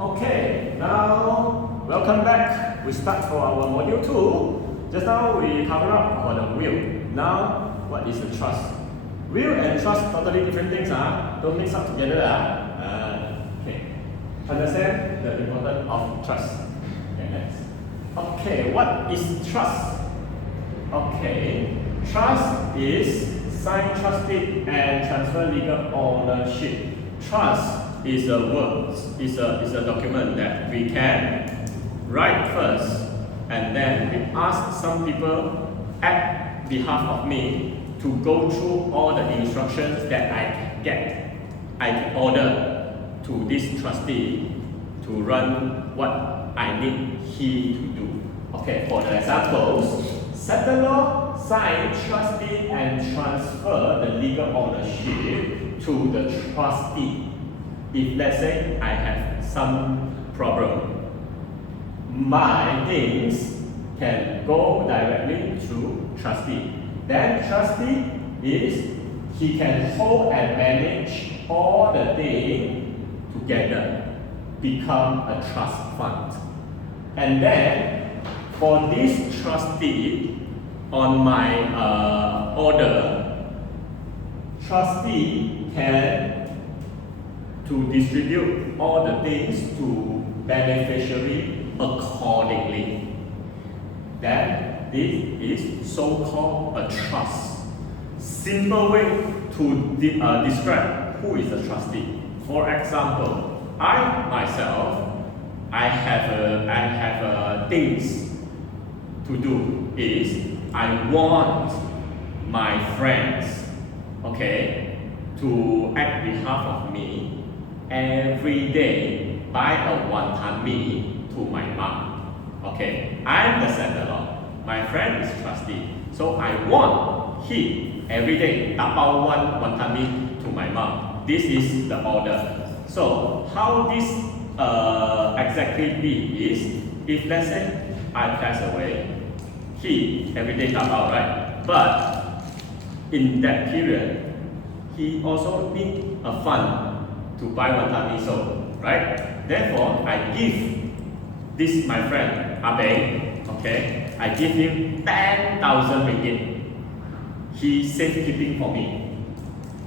Okay, now welcome back. We start for our module 2. Just now we covered up on the will. Now, what is the trust? Will and trust totally different things. Don't mix up together. Okay. Understand the importance of trust. Okay, next. Okay, what is trust? Okay, trust is sign trust deed and transfer legal ownership. Trust is a word, is a document that we can write first, and then we ask some people at behalf of me to go through all the instructions that I order to this trustee to run what I need he to do. Okay, for the examples, settlor sign trust deed and transfer the legal ownership to the trustee. If let's say I have some problem, my things can go directly to trustee. Then trustee is he can hold and manage all the things together, become a trust fund. And then for this trustee, on my order, trustee can to distribute all the things to beneficiary accordingly. Then this is so-called a trust. Simple way to describe who is a trustee. For example, I myself, I have things to do is I want my friends, okay, to act behalf of me every day buy a wonton mee to my mom. Okay, I'm the settlor. My friend is trustee. So I want he every day dabao one wonton mee to my mom. This is the order. So how this exactly be is, if let's say I pass away, he every day dabao, right? But in that period, he also need a fund to buy wonton mee soap, right? Therefore, I give this my friend Abe, okay? I give him 10,000 ringgit. He safekeeping for me.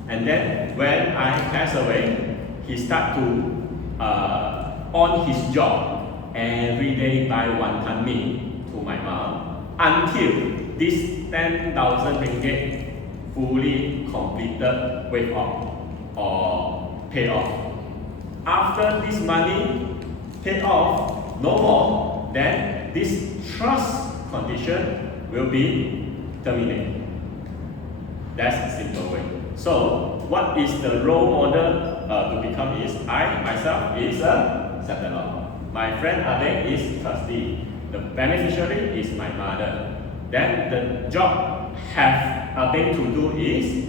And then when I pass away, he start to on his job every day buy wonton mee to my mom until this 10,000 ringgit fully completed wave off or pay off. After this money pay off, no more, then this trust condition will be terminated. That's the simple way. So, what is the role model to become is, I myself is a settlor. My friend Ade is trustee. The beneficiary is my mother. Then the job have Ade to do is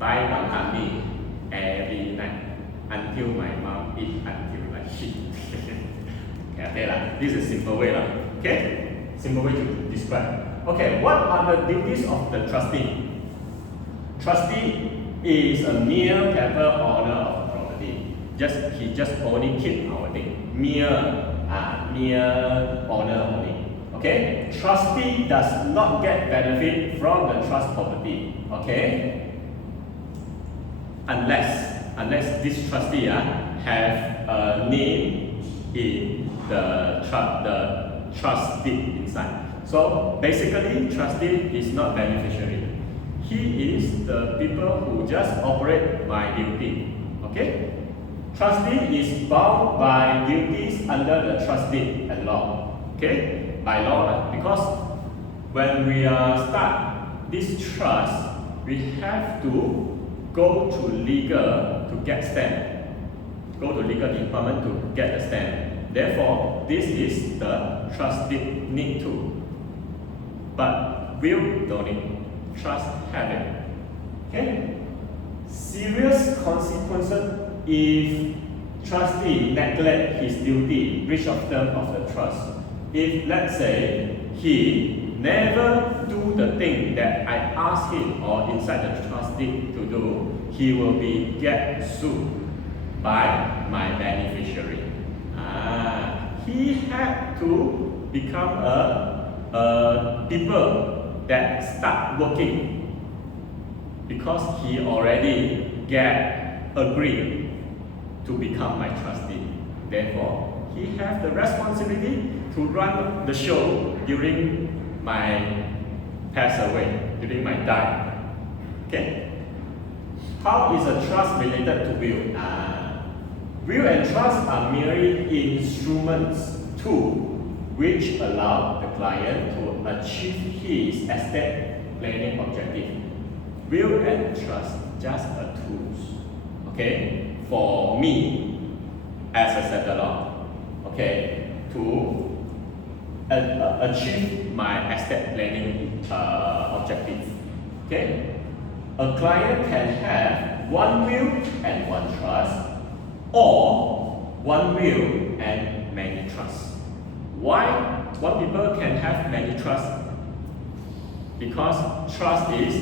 buy wonton mee every night until my mom eat until like shit. Okay, this is a simple way. Okay? Simple way to describe. Okay, what are the duties of the trustee? Trustee is a mere paper owner of property. He just only keep our thing. Mere owner only. Okay? Trustee does not get benefit from the trust property. Okay? Unless this trustee have a name in the trust deed inside. So basically, trustee is not beneficiary. He is the people who just operate by duty. Okay? Trustee is bound by duties under the trust deed and law. Okay? By law, because when we start this trust, we have to go to legal to get stamp. Go to legal department to get the stamp. Therefore, this is the trust deed need to. But will don't need. Trust have it. Okay? Serious consequences if trustee neglect his duty, breach of term of the trust. If let's say he never do the thing that I asked him or inside the trust deed to do, he will be get sued by my beneficiary. He had to become a people that start working because he already agreed to become my trustee. Therefore, he has the responsibility to run the show during my pass away, during my die. Okay? How is a trust related to will? Will and trust are merely instruments, tools, which allow the client to achieve his estate planning objective. Will and trust just a tools, okay, for me as a settler, okay, to achieve my estate planning objective. Okay, a client can have one will and one trust, or one will and many trusts. Why one people can have many trusts? Because trust is,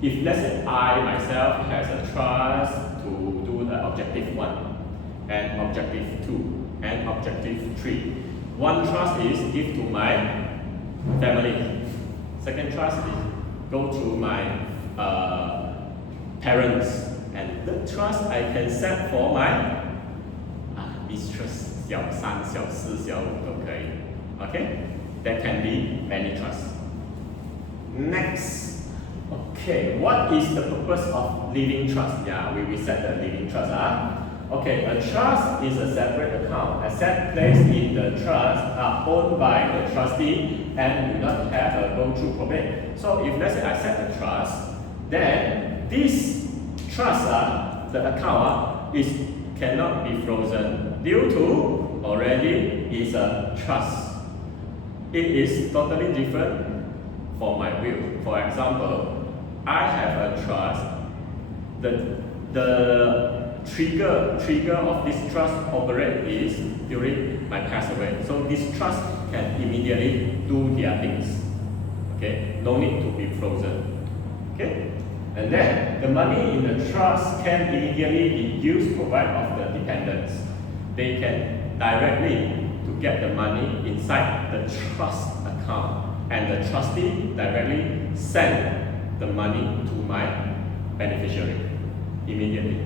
if let's say I myself has a trust to do the objective 1 and objective 2 and objective 3. One trust is give to my family. Second trust is go to my parents. And the trust I can set for my mistress, 小三、小四、小五都可以。Okay? There can be many trusts. Next. Okay, what is the purpose of living trust? Yeah, we set the living trust. Okay, a trust is a separate account. Assets placed in the trust are owned by the trustee and do not have a go-through probate. So if let's say I set a trust, then this trust, the account cannot be frozen due to already is a trust. It is totally different for my will. For example, I have a trust. The trigger of this trust operate is during my pass away. So this trust can immediately do their things. Okay, no need to be frozen. Okay. And then the money in the trust can immediately be used to provide of the dependents. They can directly to get the money inside the trust account, and the trustee directly send the money to my beneficiary immediately.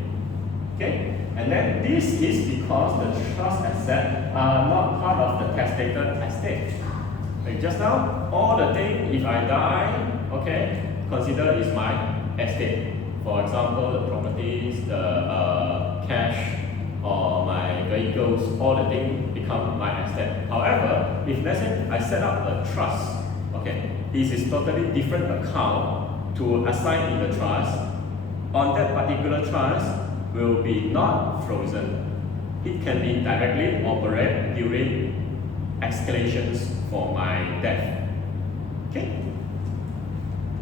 Okay, and then this is because the trust assets are not part of the testator estate. Like just now, all the things if I die, okay, consider is my estate. For example, the properties, the cash, or my vehicles, all the things become my estate. However, if let's say I set up a trust, okay, this is totally different account to assign in the trust. On that particular trust will be not frozen. It can be directly operate during escalations for my death. Okay.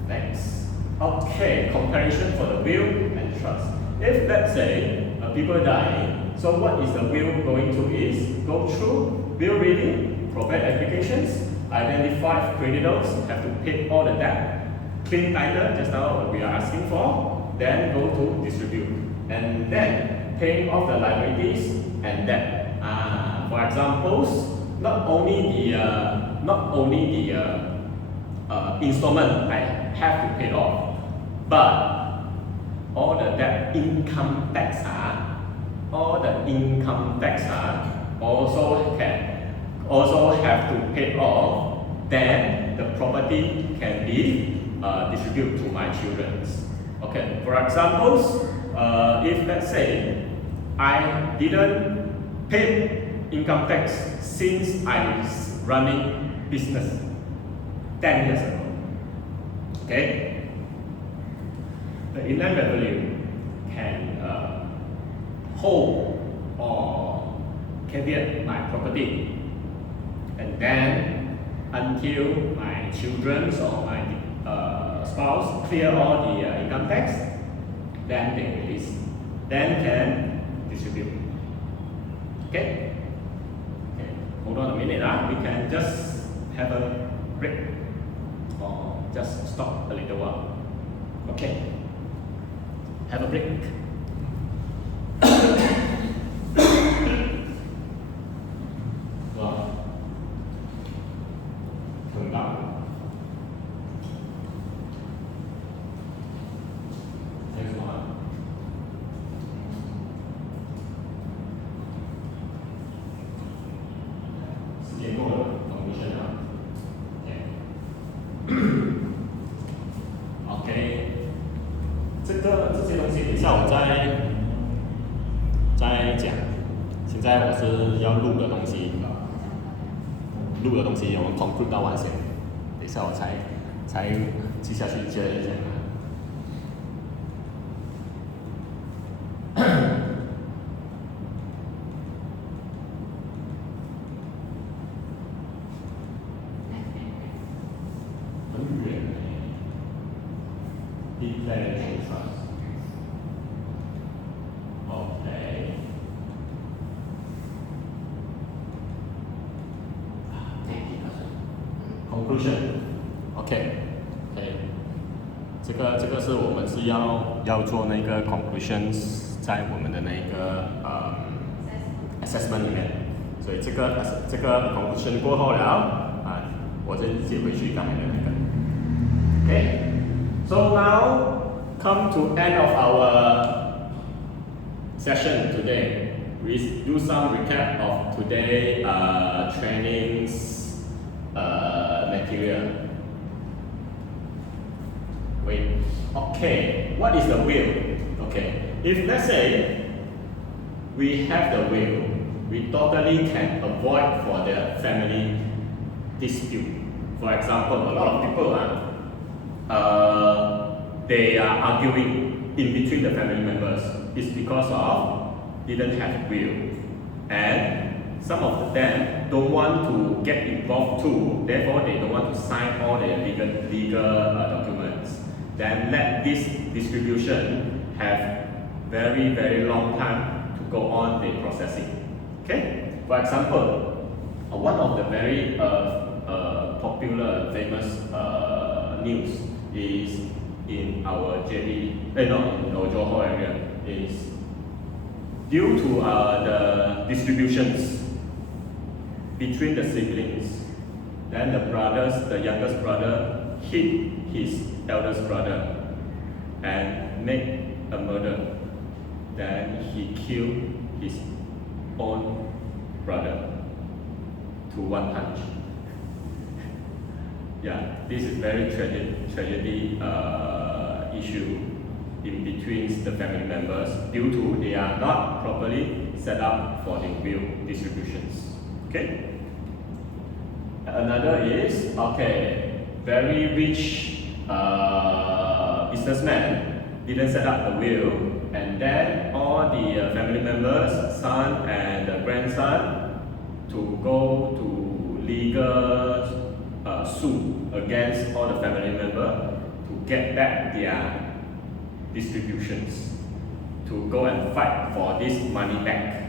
Next. Okay, comparison for the will and trust. If let's say people dying, so what is the will going to is go through will reading, probate applications, identify creditors, have to pay all the debt, clean title, just now we are asking for, then go to distribute, and then paying off the liabilities and debt. For examples, not only the installment I have to pay off, but all the debt income tax also have to pay off. Then the property can be distributed to my children. Okay, for examples, if let's say I didn't pay income tax since I was running business 10 years ago. Okay, the inland revenue can hold or caveat my property, and then until my children or my spouse clear all the income tax, then they release, then can distribute. Okay. Okay. Hold on a minute. We can just have a break or just stop a little while. Okay. Have a break. 些东西等一下我再讲。现在我是要录的东西，我们 conclude 到完先，等一下我才接下去接着讲。很远，declaration trust。OK。Conclusion。OK。这个是我们是要做那个 conclusions 在我们的那个assessment 里面，所以这个 conclusion 过后了我再接回去刚才的那个。Okay, so now come to end of our session today. We do some recap of today training's material. Wait. Okay, what is the will? Okay, if let's say we have the will, we totally can avoid for the family dispute. For example, a lot of people they are arguing in between the family members. It's because of didn't have will, and some of them don't want to get involved too. Therefore, they don't want to sign all their legal documents. Then let this distribution have very long time to go on the processing. Okay. For example, one of the very popular, famous news is in our in our Johor area is due to the distributions between the siblings. Then the youngest brother hit his eldest brother and make a murder. Then he killed his own brother to one punch. Yeah, this is very tragedy issue in between the family members due to they are not properly set up for the will distributions. Okay. Another is very rich businessman didn't set up the will, and then all the family members, son and the grandson, to go to legal suit against all the family members to get back their distributions, to go and fight for this money back.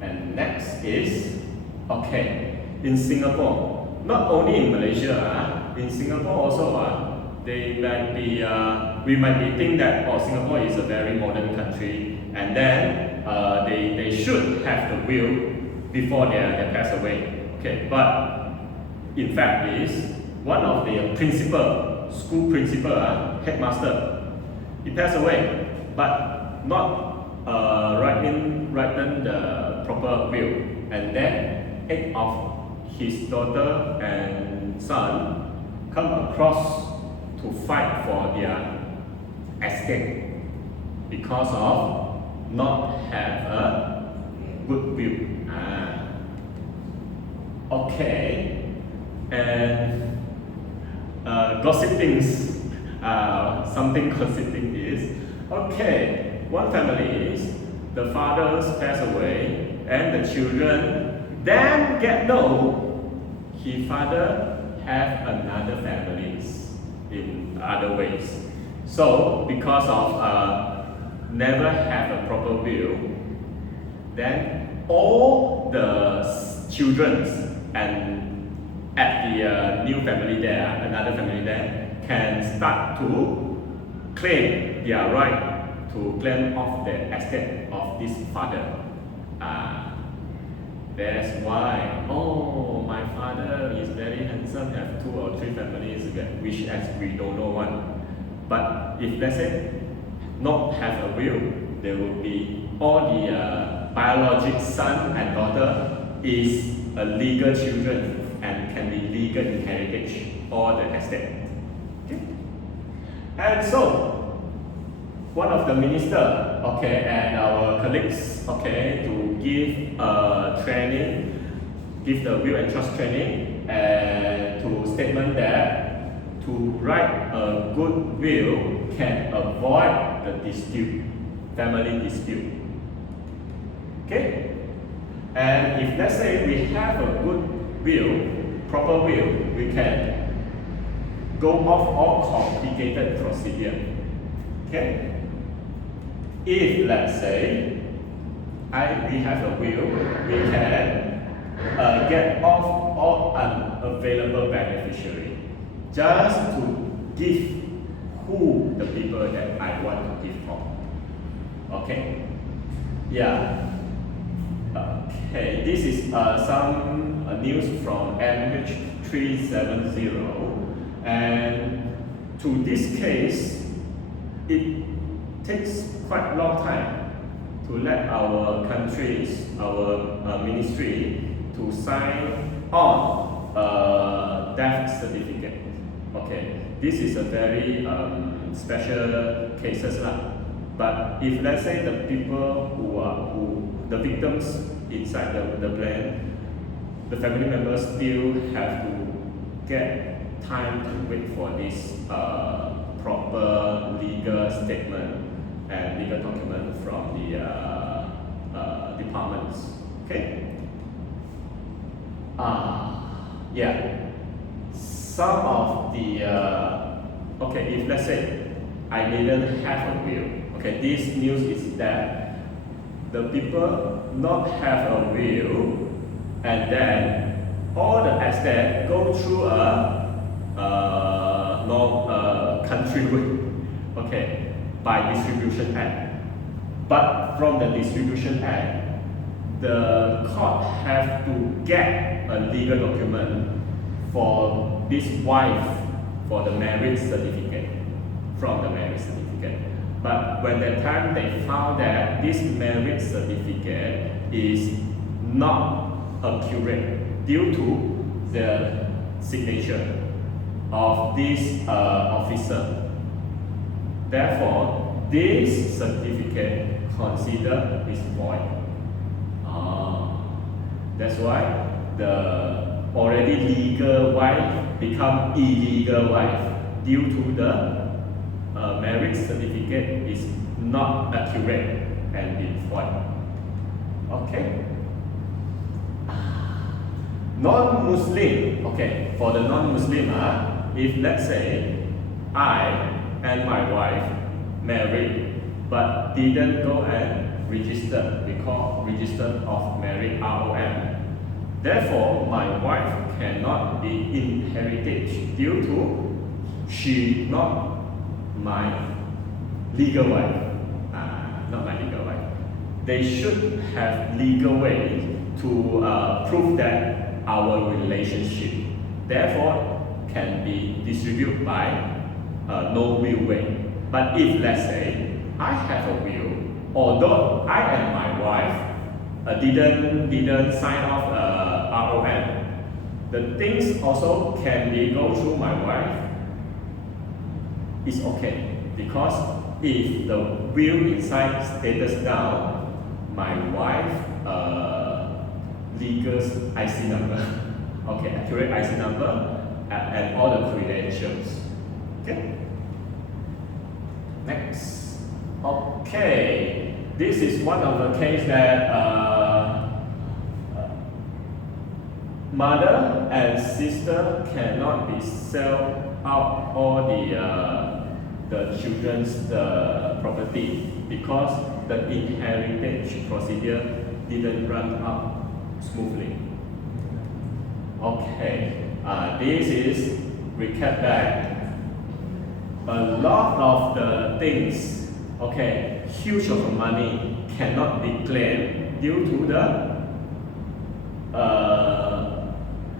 And next is in Singapore, not only in Malaysia, in Singapore also they might be we might be think that Singapore is a very modern country, and then they should have the will before they pass away. Okay, but in fact is one of the school principal, headmaster, he passed away, but not writing the proper will, and then 8 of his daughter and son come across to fight for their estate because of not have a good will. And gossipings, something gossiping is, one family is, the fathers pass away and the children then get know his father have another families in other ways. So because of never have a proper will, then all the children and at the new family there, another family there, can start to claim their right to claim off the estate of this father. That's why, my father is very handsome, have 2 or 3 families, which as we don't know one. But if let's say not have a will, there will be all the biological son and daughter is a legal children and can be legal inheritance or the estate. Okay? And so one of the minister, okay, and our colleagues, okay, to give training, give the will and trust training, and to statement that to write a good will can avoid the dispute, family dispute. Okay? And if let's say we have a good will, proper will, we can go off all complicated procedure. Okay? If let's say we have a will, we can get off all unavailable beneficiary, just to give who the people that I want to give for. Okay? Yeah. Okay, this is some news from MH370, and to this case, it takes quite a long time to let our countries, our ministry, to sign on death certificate. Okay, this is a very special cases lah. But if let's say the people who the victims inside the plan, the family members still have to get time to wait for this proper legal statement and legal document from the departments. Okay. Yeah. Some of the okay, if let's say I didn't have a will. Okay, this news is that the people not have a will, and then all the estate go through a country way, okay, by distribution act. But from the distribution act, the court have to get a legal document for this wife for the marriage certificate, from the marriage certificate. But when the time they found that this marriage certificate is not accurate due to the signature of this officer, therefore this certificate considered is void. That's why the already legal wife become illegal wife due to the marriage certificate is not accurate and it's void. Okay. Non-Muslim. Okay, for the non-Muslim, if let's say I and my wife married but didn't go and register, we call register of marriage ROM. Therefore, my wife cannot be inherited due to she not my legal wife, not my legal wife. They should have legal way to prove that our relationship, therefore, can be distributed by no will way. But if let's say I have a will, although I and my wife didn't sign off ROM, the things also can be go through my wife. It's okay, because if the will inside status down, my wife legal IC number, okay, accurate IC number, and all the credentials. Okay. Next. Okay, this is one of the case that mother and sister cannot be sell out all the children's property because the inheritance procedure didn't run up smoothly. Okay, this is recap back. A lot of the things, okay, huge of money cannot be claimed due to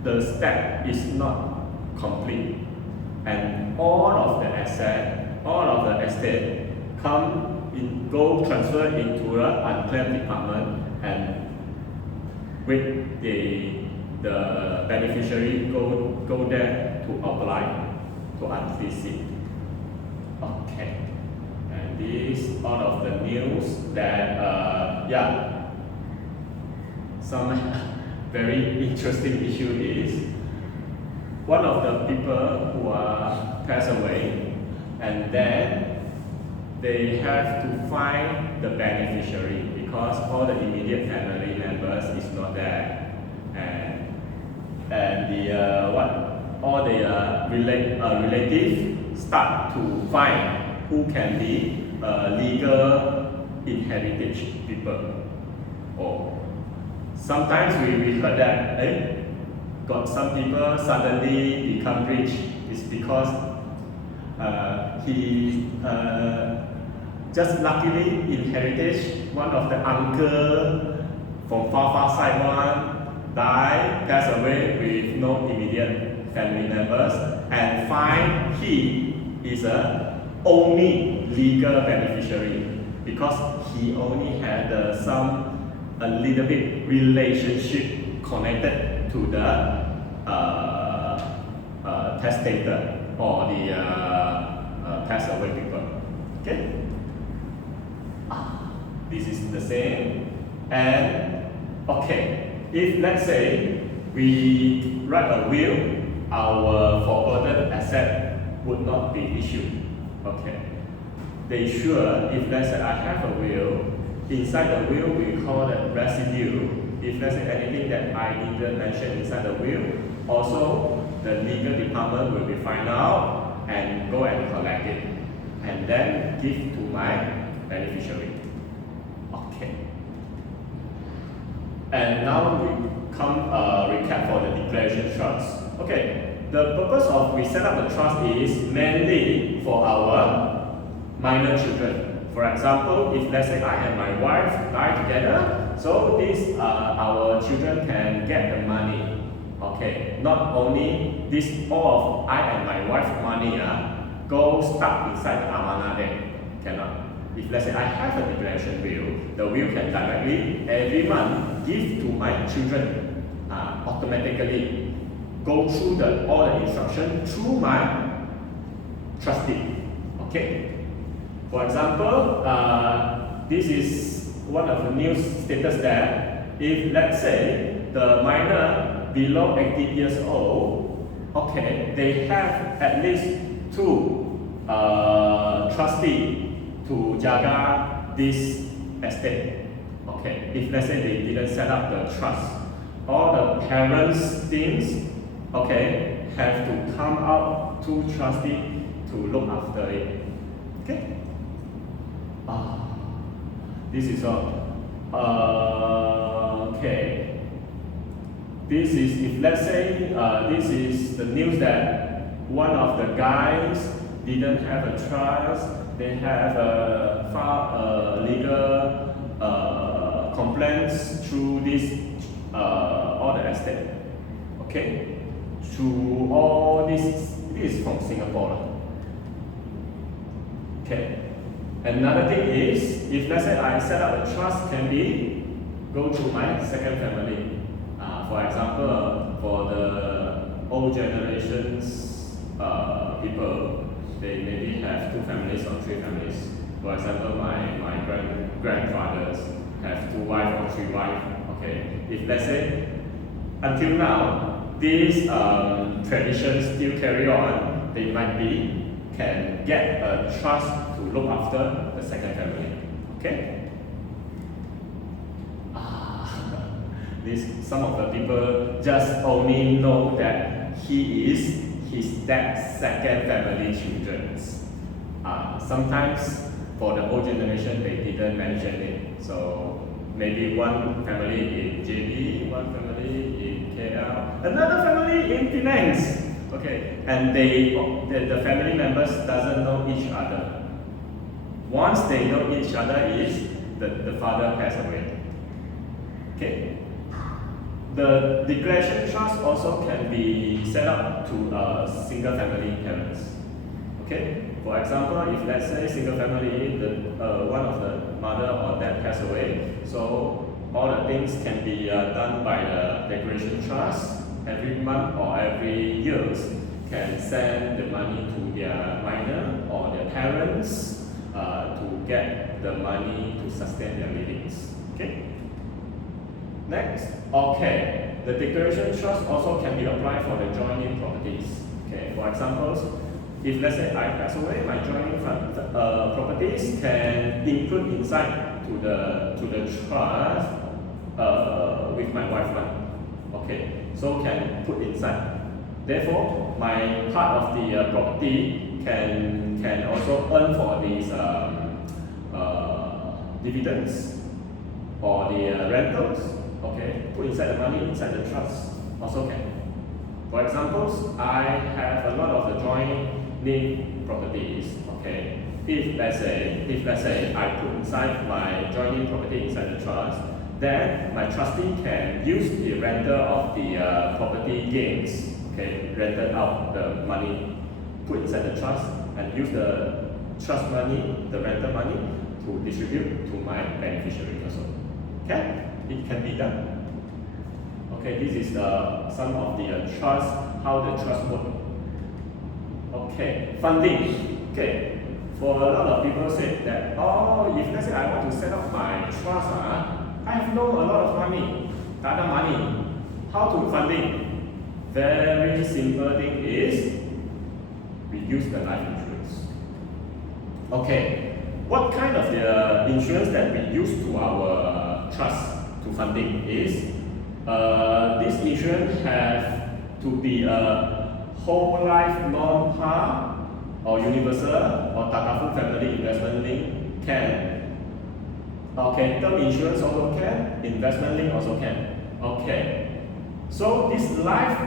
the step is not complete, and all of the asset, all of the estate go transfer into the unclaimed department, and with the beneficiary go there to apply to unfreeze it. Okay, and this all of the news that some very interesting issue is one of the people who are passed away, and then they have to find the beneficiary because all the immediate family members is not there, and all the relatives start to find who can be legal inheritance people. Or sometimes we heard that got some people suddenly become rich. It's because he just luckily inherited one of the uncle from far side one died, passed away with no immediate family members, and find he is a only legal beneficiary because he only had a little bit relationship connected to the testator or the passed away people. Okay? This is the same. And okay, if let's say we write a will, our forgotten asset would not be issued. Okay. They sure, if let's say I have a will, inside the will we call it residue. If let's say anything that I didn't mention inside the will, also the legal department will be find out and go and collect it and then give to my beneficiary. Okay. And now we come recap for the declaration trust. Okay. The purpose of we set up the trust is mainly for our minor children. For example, if let's say I and my wife die together, so this our children can get the money. Okay, not only this all of I and my wife money go stuck inside the amanah there. Cannot. If let's say I have a declaration will, the will can directly every month give to my children automatically go through all the instruction through my trustee. Okay. For example, this is one of the news status that if let's say the minor below 18 years old, okay, they have at least 2 trustees to jaga this estate. Okay, if let's say they didn't set up the trust, all the parents' things, okay, have to come out 2 trustees to look after it. Okay. This is all. Okay. This is, if let's say this is the news that one of the guys didn't have a trust, they have legal complaints through this all the estate. Okay, through all this is from Singapore. Okay. Another thing is, if let's say I set up a trust, can be go to my second family. For example, for the old generations people, they maybe have 2 families or 3 families. For example, my grandfathers have 2 wives or 3 wives. Okay, if let's say until now these traditions still carry on, they might can get a trust to look after the second family. Okay. Some of the people just only know that he is his dad's second family children. Sometimes for the old generation they didn't mention it. So maybe one family in JB, one family in KL, another family in Penang. Okay, and the family members doesn't know each other. Once they know each other is the father passed away. Okay. The declaration trust also can be set up to single family parents. Okay. For example, if let's say single family, one of the mother or dad passed away, so all the things can be done by the declaration trust. Every month or every year can send the money to their minor or their parents to get the money to sustain their livings. Okay. Next, okay, the declaration trust also can be applied for the joint properties. Okay, for examples, if let's say I pass away, my joint properties can include inside to the trust with my wife one. Okay, so can put inside. Therefore, my part of the property can also earn for these dividends or the rentals. Okay, put inside the money inside the trust also can. For examples, I have a lot of the joint name properties. Okay, if let's say I put inside my joint name property inside the trust, then my trustee can use the renter of the property gains. Okay, rented out the money, put inside the trust, and use the trust money, the rental money, to distribute to my beneficiary also. Okay. It can be done. Okay, this is some of the trust, how the trust work. Okay, funding. Okay, for a lot of people say that, oh, if let's say I want to set up my trust, I have a lot of money, other money. How to funding? Very simple thing is, we use the life insurance. Okay, what kind of the insurance that we use to our trust? To funding is this insurance have to be a whole life non-par or universal or Takaful family investment link can. Okay, term insurance also can, investment link also can. Okay, so this life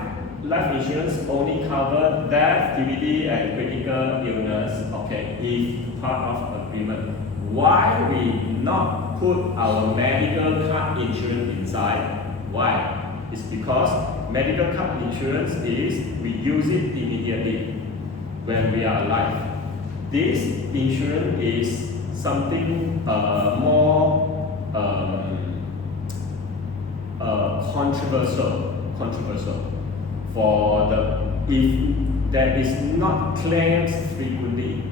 insurance only cover death, TBD, and critical illness. Okay, if part of agreement. Why we not put our medical card insurance inside? Why? It's because medical card insurance is we use it immediately when we are alive. This insurance is something more controversial for if there is not claims frequently,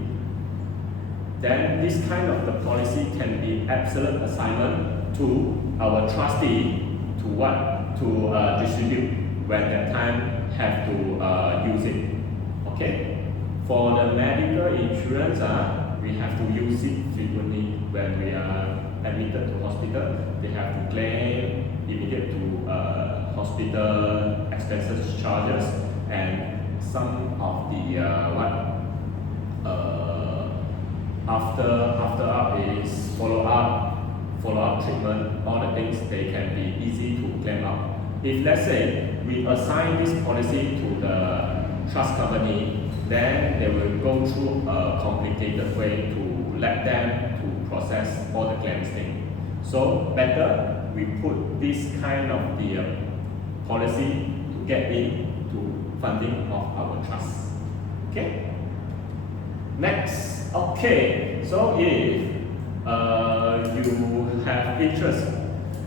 then this kind of the policy can be absolute assignment to our trustee to what? To distribute when that time have to use it. Okay? For the medical insurance, we have to use it frequently when we are admitted to hospital. They have to claim immediate to hospital expenses charges and some of the after up is follow up treatment, all the things they can be easy to claim out. If let's say we assign this policy to the trust company, then they will go through a complicated way to let them to process all the claims thing. So better we put this kind of the policy to get into funding of our trust. Okay. Next, okay. So if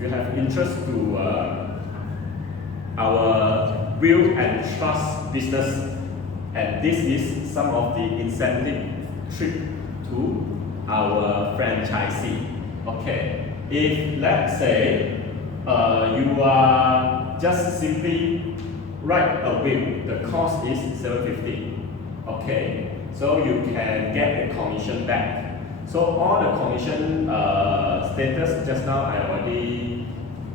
you have interest to our will and trust business, and this is some of the incentive trick to our franchisee. Okay, if let's say you are just simply write a will, the cost is $750. Okay, so you can get the commission back. So all the commission status just now I already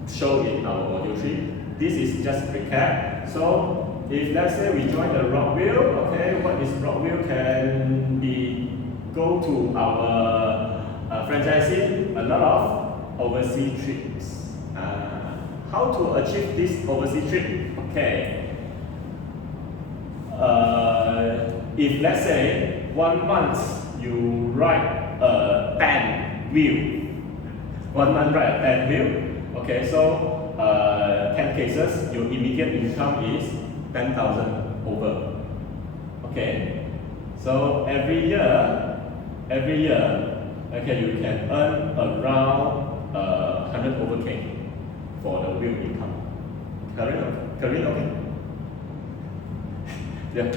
showed in our module 3. This is just recap. So if let's say we join the Rockville, okay, what is Rockville can be go to our franchisee a lot of overseas trips. How to achieve this overseas trip? Okay. If let's say 1 month you write 10 will, 1 month write 10 will. Okay, so 10 cases, your immediate income is 10,000 over. Okay, so every year, okay, you can earn around 100 over K for the will income. Correct, okay? Yeah,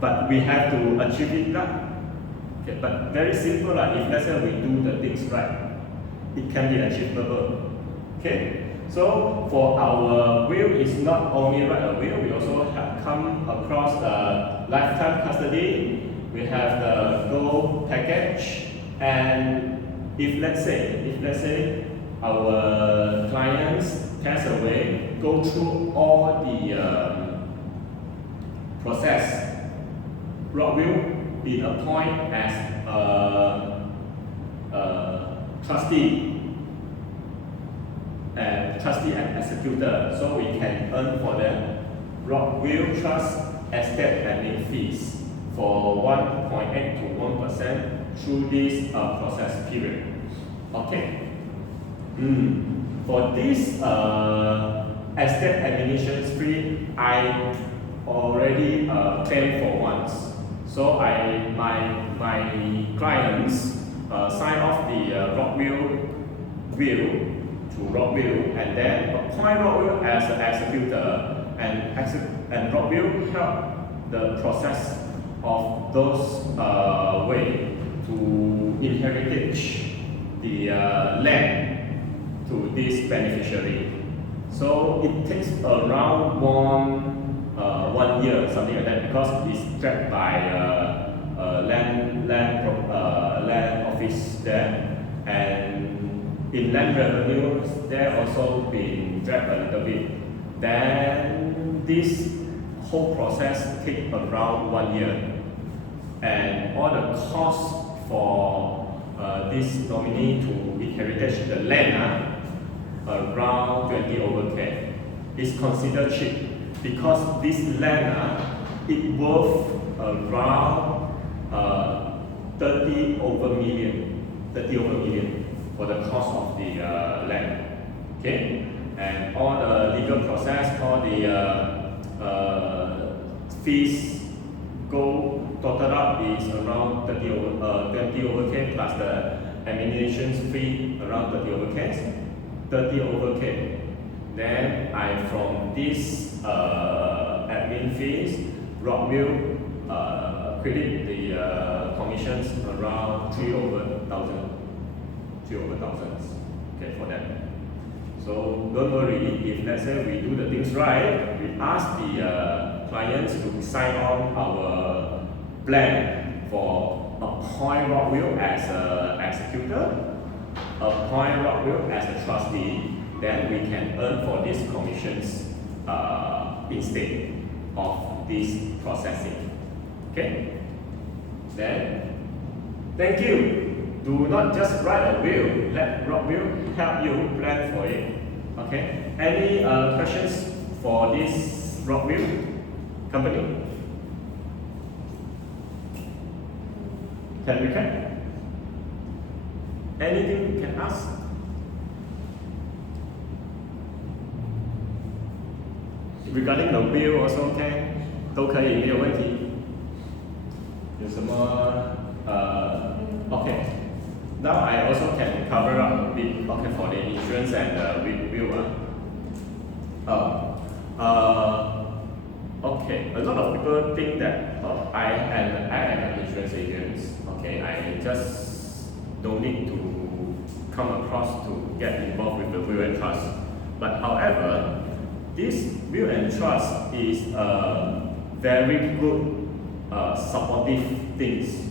but we have to achieve it that Okay, but very simple, like if let's say we do the things right, it can be achievable. Okay, so for our will is not only write a will, we also have come across the lifetime custody. We have the gold package, and if let's say our clients pass away, go through all the process, Rock will be appointed as trustee and executor, so we can earn for them Rock will Trust estate admin fees for 1.8 to 1% through this process period. Okay. For this estate administration fee, I already claimed for once. So my clients sign off the Rockville will to Rockville, and then appoint Rockville as an executor, and Rockville help the process of those way to inherit the land to this beneficiary. So it takes around one year, something like that, because it's tracked by land office there, and in land revenue there also been tracked a little bit. Then this whole process take around 1 year, and all the costs for this nominee to inherit the land around 20 over K. It's considered cheap because this land it worth around 30 over million for the cost of the land. Okay, and all the legal process, all the fees go total up is around 20 over K plus the administration fee around 30 over K. Then from this admin fees, Rockville credit the commissions around 3 over thousands. Okay, for them. So don't worry, if let's say we do the things right, we ask the clients to sign on our plan for appoint Rockville as an executor, appoint Rockville as a trustee, then we can earn for these commissions instead of this processing. Okay? Then, thank you. Do not just write a will, let Rockville help you plan for it. Okay? Any questions for this Rockville company? Can we recap? Anything you can ask? Regarding the will also can 都可以，没有问题。有什么？Okay. Now I also can cover up a bit. Okay, for the insurance and will. Okay. A lot of people think that I am an insurance agent. Okay, I just don't need to come across to get involved with the will and trust. But however, this will and trust is a very good supportive things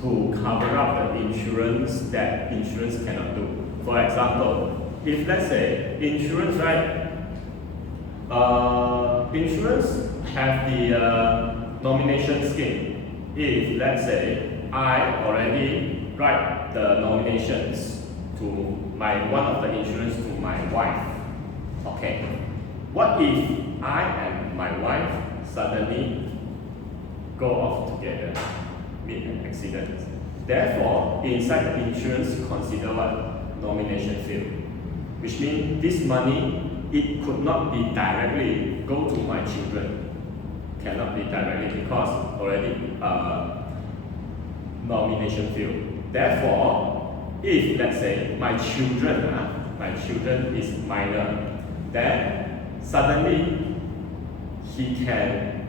to cover up the insurance that insurance cannot do. For example, if let's say insurance, right? Insurance have the nomination scheme. If let's say I already write the nominations to one of the insurance to my wife. Okay. What if I and my wife suddenly go off together, meet an accident? Therefore, inside the insurance consider what? Nomination field. Which means this money, it could not be directly go to my children. Cannot be directly because already nomination field. Therefore, if let's say my children is minor, then suddenly he can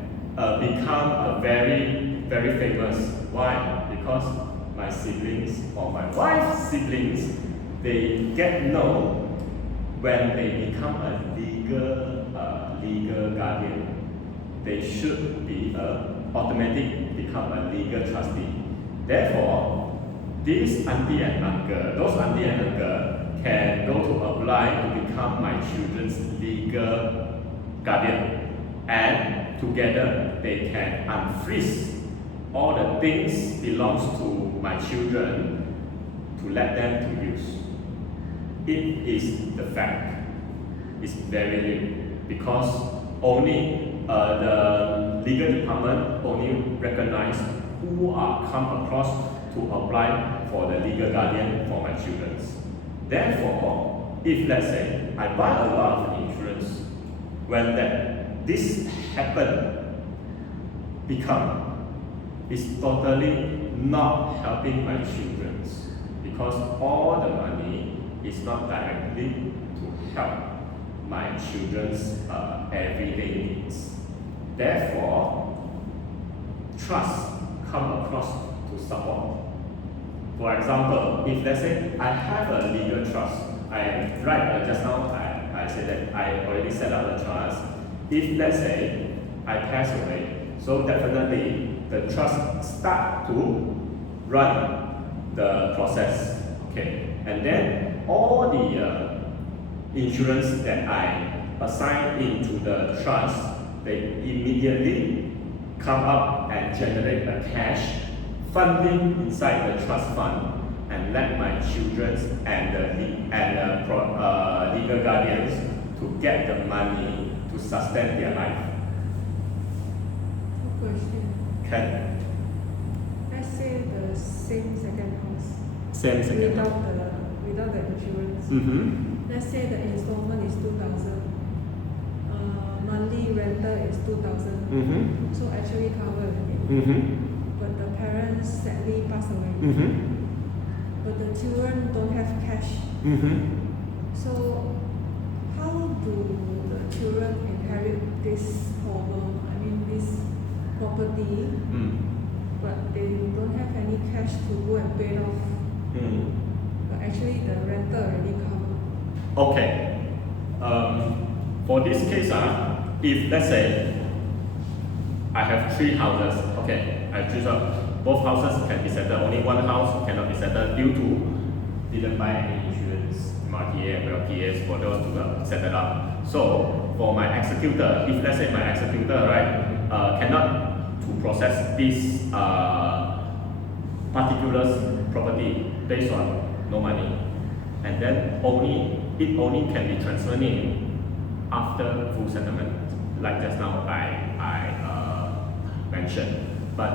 become a very, very famous. Why? because my siblings or my wife's siblings, they get know when they become a legal guardian, they should be automatic become a legal trustee. Therefore, these auntie and uncle, those auntie and uncle can go to apply to become my children's legal guardian, and together they can unfreeze all the things belongs to my children to let them to use. It is the fact. It's very real because only the legal department only recognize who are come across to apply for the legal guardian for my children. Therefore, if let's say I buy a lot of insurance, when this happen, it's totally not helping my children because all the money is not directly to help my children's everyday needs. Therefore, trust come across to support. For example, if let's say I have a legal trust, just now I said that I already set up the trust. If let's say I pass away, so definitely the trust start to run the process, okay, and then all the insurance that I assign into the trust, they immediately come up and generate a cash funding inside the trust fund and let my children and the legal guardians to get the money to sustain their life. Question. Can Let's say the same second house same second. without the insurance. Mm-hmm. Let's say the installment is 2,000. Monthly rental is 2,000. Mm-hmm. So actually covered already. Mm-hmm. But the parents sadly pass away. Mm-hmm. But the children don't have cash. Mm-hmm. So how do the children inherit this problem? I mean this property, Mm. but they don't have any cash to go and pay it off. Mm. But actually the rental already covered. Okay. For this case, if let's say I have 3 houses, okay, I choose up. Both houses can be settled. Only one house cannot be settled due to didn't buy any insurance, MRTA, LPS for those to set it up. So for my executor, if let's say my executor, right, cannot to process this particular property based on no money, and then it only can be transferred in after full settlement, like just now I mentioned. But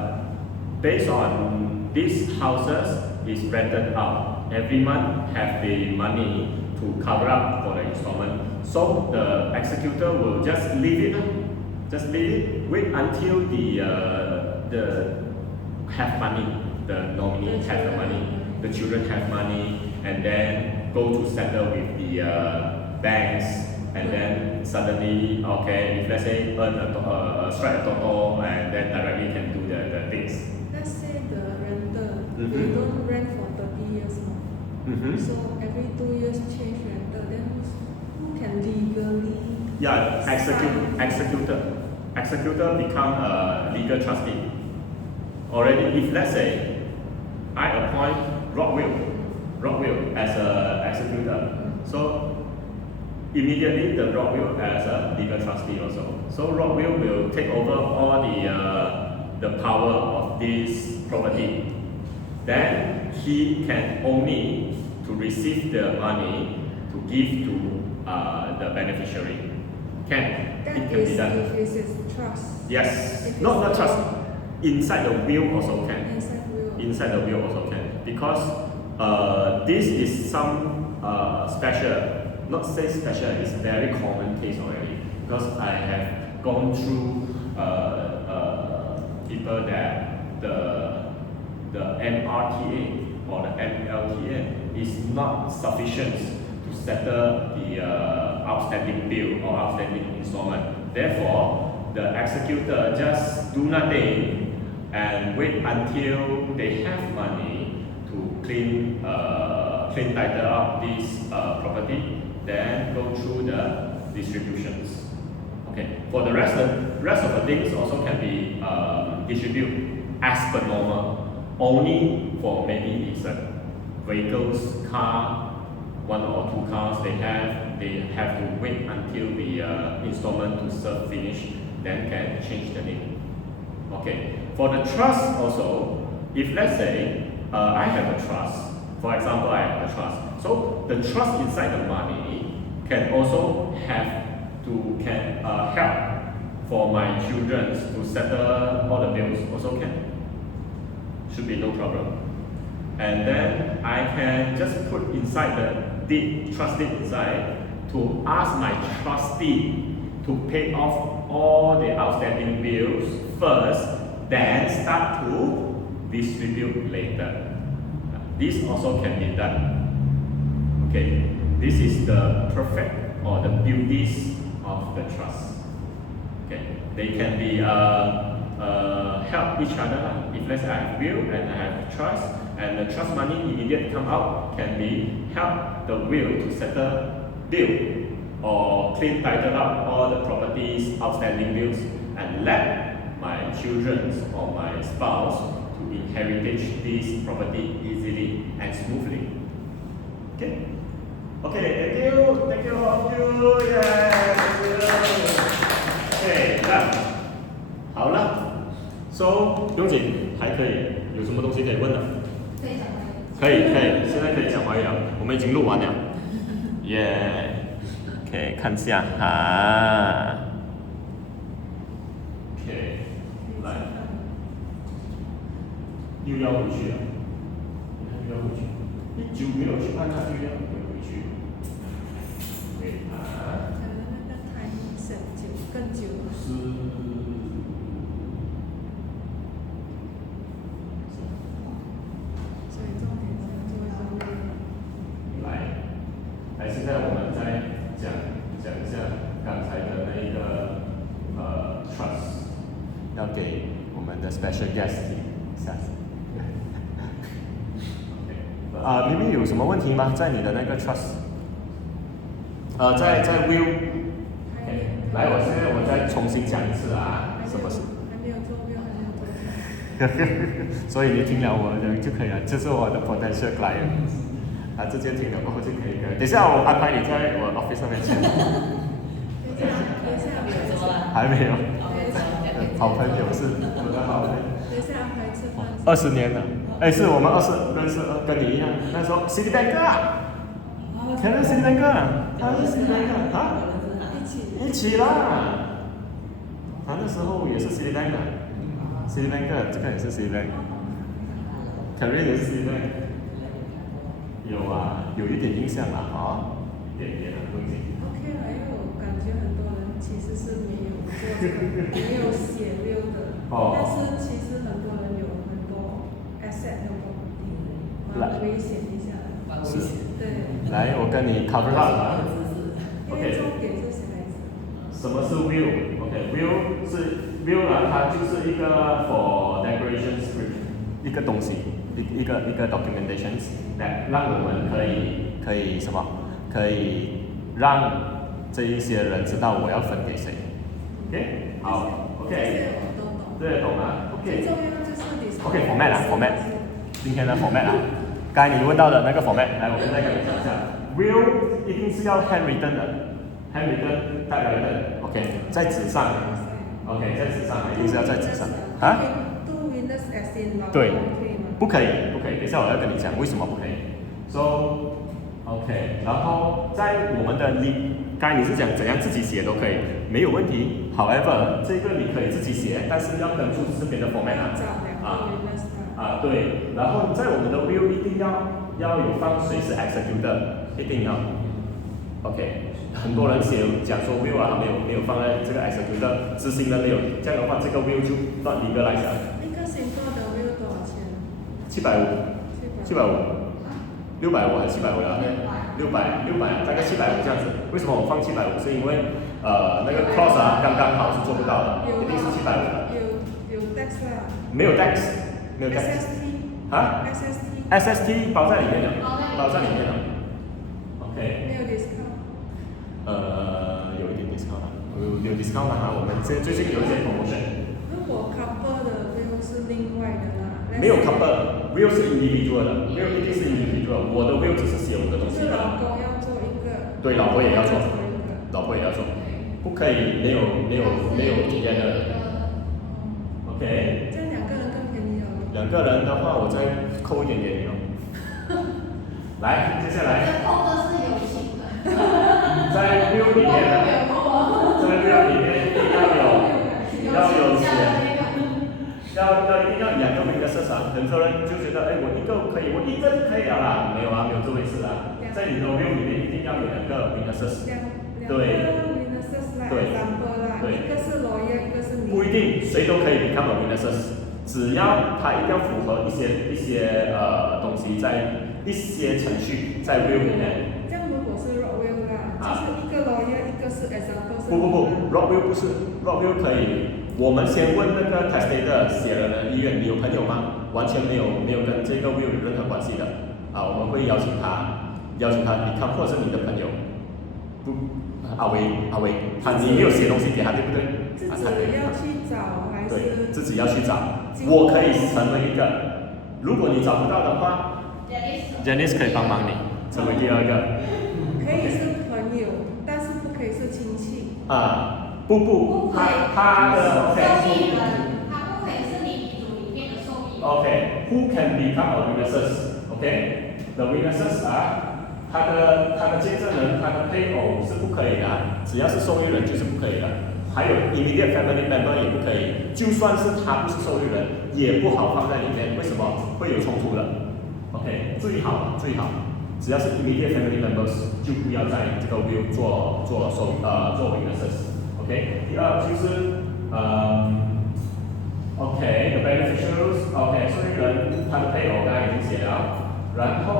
based on these houses is rented out, every month have the money to cover up for the installment. So the executor will just leave it, wait until the have money, the nominee have the money, the children have money, and then go to settle with the banks, and then suddenly, okay, if let's say earn strike a total, and then directly can do the things. Let's say the renter, Mhm. they don't rent for 30 years now. Mm-hmm. So every 2 years change renter, then who can legally Yeah, executor become a legal trustee. Already, if let's say I appoint Rockville as a executor, so immediately the Rockville as a legal trustee also. So Rockville will take over all the power of this property. Then he can only to receive the money to give to the beneficiary. It that can be is done. if it's his trust. Yes, If not it's trust. Inside the will also can. Inside will. Inside the will also can, because this is some special, not say special, it's very common case already, because I have gone through people that the MRTA or the MLTA is not sufficient to settle the outstanding bill or outstanding installment. Therefore, the executor just do nothing and wait until they have money to clean title up this property, then go through the distributions. Okay. For the rest of the things also can be distributed as per normal. Only for maybe it's vehicles, car, 1 or 2 cars they have to wait until the installment to serve finish, then can change the name. Okay. For the trust also, if let's say I have a trust, for example, I have a trust. So the trust inside the money can also help for my children to settle all the bills. Also can. Should be no problem. And then I can just put inside the trust deed inside to ask my trustee to pay off all the outstanding bills first, then start to distribute later. This also can be done. Okay, this is the perfect or the beauties of the trust. Okay, they can be help each other. If let's say I have will and I have trust, and the trust money immediate come out can be help the will to settle bill or clean title up all the properties outstanding bills and let my children or my spouse to inherit this property easily and smoothly. Okay. Okay, thank you all of you, yeah, thank you. Okay, done. 好了 ，So 雍景还可以，有什么东西可以问的？可以，现在可以讲华语了，我们已经录完了，耶、OK， 看一下哈。OK， 来，又要回去了，又要回去，一久没有去看它，又要回去。对啊。那个 time set 更久了。是。现在我们再讲一下刚才的那个trust， 要给我们的 special guest 下次。明明有什么问题吗？在你的那个 trust？在 will。来，现在我再重新讲一次啊，什么事？还没有做 will， 还没有做。所以你听了我的就可以了，这是我的 potential client。直接听了过后就可以了。等一下我安排你在我 office 上面签。还没有。好朋友是我的好朋友。等一下安排吃饭。20年了，是我们认识，跟你一样，那时候 Citibank 啊，可能 Citibank 啊，他是 Citibank 啊，一起啦。他那时候也是 Citibank 啊 ，Citibank 这个也是 Citibank， 可能也是 Citibank。有啊，有一点印象啦，一点的东西。OK 了，因为我感觉很多人其实是没有做这个，没有写溜的。但是其实很多人有很多 asset 的蛮危险一下的。是。对。来，我跟你 cover up 啊。因为重点是小孩子。什么是 will？OK，will 是 will 呢，它就是一个 for declaration script 一个东西。一个 documentations， 让我们可以什么？可以让这一些人知道我要分给谁。OK， 好 ，OK， 这懂了 ，OK。最重要就是 OK，format 啦 ，format， 今天的 format 啦，刚才你问到的那个 format， 来，我们再跟你讲一下 ，will 一定是要 handwritten 的 ，handwritten typewritten， OK， 在纸上 ，OK， 在纸上，一定是要在纸上，啊？对。不可以，等一下我要跟你讲为什么不可以。So OK， 然后在我们的刚才你是讲怎样自己写都可以，没有问题。However， 这个你可以自己写，但是要跟住这边的 format 对。然后在我们的 will 一定要有放谁是 executor， 一定要。OK， 很多人讲说 will 他没有放在这个 executor， 执行的没有，这样的话这个 will 就断一个来讲。一个行动的 will 多少钱？750，650还是750了？600，大概750这样子。为什么我放750？是因为那个 cross 刚刚好是做不到的，一定是750的。有 Dex 啦。没有 Dex， 没有 Dex。SST。啊 ？SST 包在里面了，包在里面了。OK。没有 discount。有一点 discount 啦，有 discount 啦哈，我们最近有一些 promotion。如果 couple 的 wheel 是另外的啦。没有 couple，wheel 是 individual 的 ，wheel 一定是 individual。我的 wheel 只是写我的东西的。老公要做一个。对，老婆也要做，老婆也要做，不可以没有体验的人。OK。这样2个人更便宜哦。2个人的话，我再扣一点给你哦。来，接下来。扣的是友情的。在 wheel 里面呢，在 wheel 里面一定要有写，一定要2个 witnesses 啊。很多人就觉得，哎，我1个可以，我1个就可以了啦。没有啊，没有这回事啊。在你的 wheel 里面一定要有2个 witnesses。对。对。一个是 lawyer， 一个是你。不一定，谁都可以 become a witnesses， 只要他一定要符合一些东西，在一些程序在 will 里面。这样如果是 rock will 啦，就是一个 lawyer， 一个是 example 是。不 ，rock will 不是 rock will 可以。我们先问那个 testator 写人的意愿，你有朋友吗？完全没有跟这个 will 有任何关系的。我们会邀请他 become 或者是你的朋友。不。阿威，你没有写东西给他，对不对？自己要去找还是？对，自己要去找。我可以成为一个，如果你找不到的话 ，Janice 可以帮忙你成为第2个。可以是朋友，但是不可以是亲戚。不，他的受益人，他不可以是你遗嘱里面的受益人。OK，who can become a witnesses？OK，the witnesses are。他的见证人，他的配偶是不可以的，只要是受益人就是不可以的。还有 immediate family member 也不可以，就算是他不是受益人，也不好放在里面。为什么？会有冲突的。OK， 最好，只要是 immediate family members 就不要在这个 will 做 witnesses。OK， 第2就是OK，the beneficiaries，OK， 受益人他的配偶刚才已经写了，然后。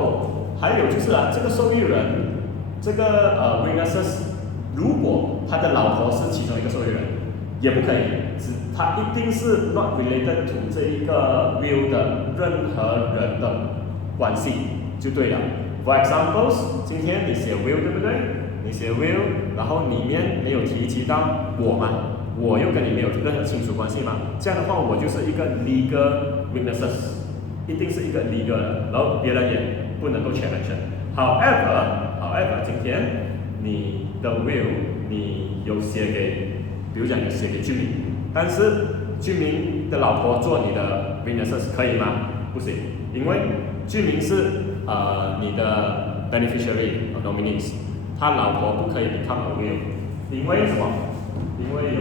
还有就是这个受益人，这个witnesses， 如果他的老婆是其中一个受益人，也不可以，他一定是 not related to 这一个 will 的任何人的关系就对了。For example， 今天你写 will 对不对？你写 will， 然后里面没有提及到我嘛，我又跟你没有任何亲属关系嘛，这样的话我就是一个 legal witnesses， 一定是一个 legal 的，然后别人也。不能够 challenge。However， 今天你的 will 你有写给，比如讲你写给居民，但是居民的老婆做你的 witnesses 可以吗？不行，因为居民是你的 beneficiary nominees， 他老婆不可以 become a will， 因为什么？因为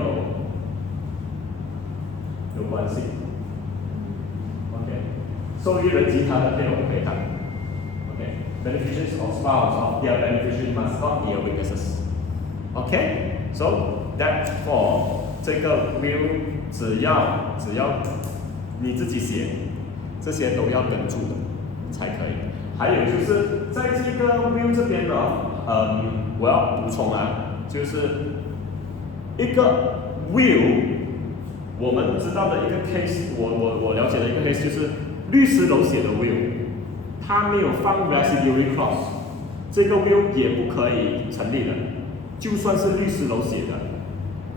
有关系。OK， 受益人及他的配偶不可以看。Beneficiaries or spouse of their beneficiary must not be witnesses. Okay, so that for 这个 will 只要你自己写，这些都要跟住的才可以。还有就是在这个 will 这边呢，我要补充就是一个 will， 我们知道的一个 case， 我了解的一个 case 就是律师楼写的 will。他没有放 residuary clause， 这个 will 也不可以成立的，就算是律师楼写的。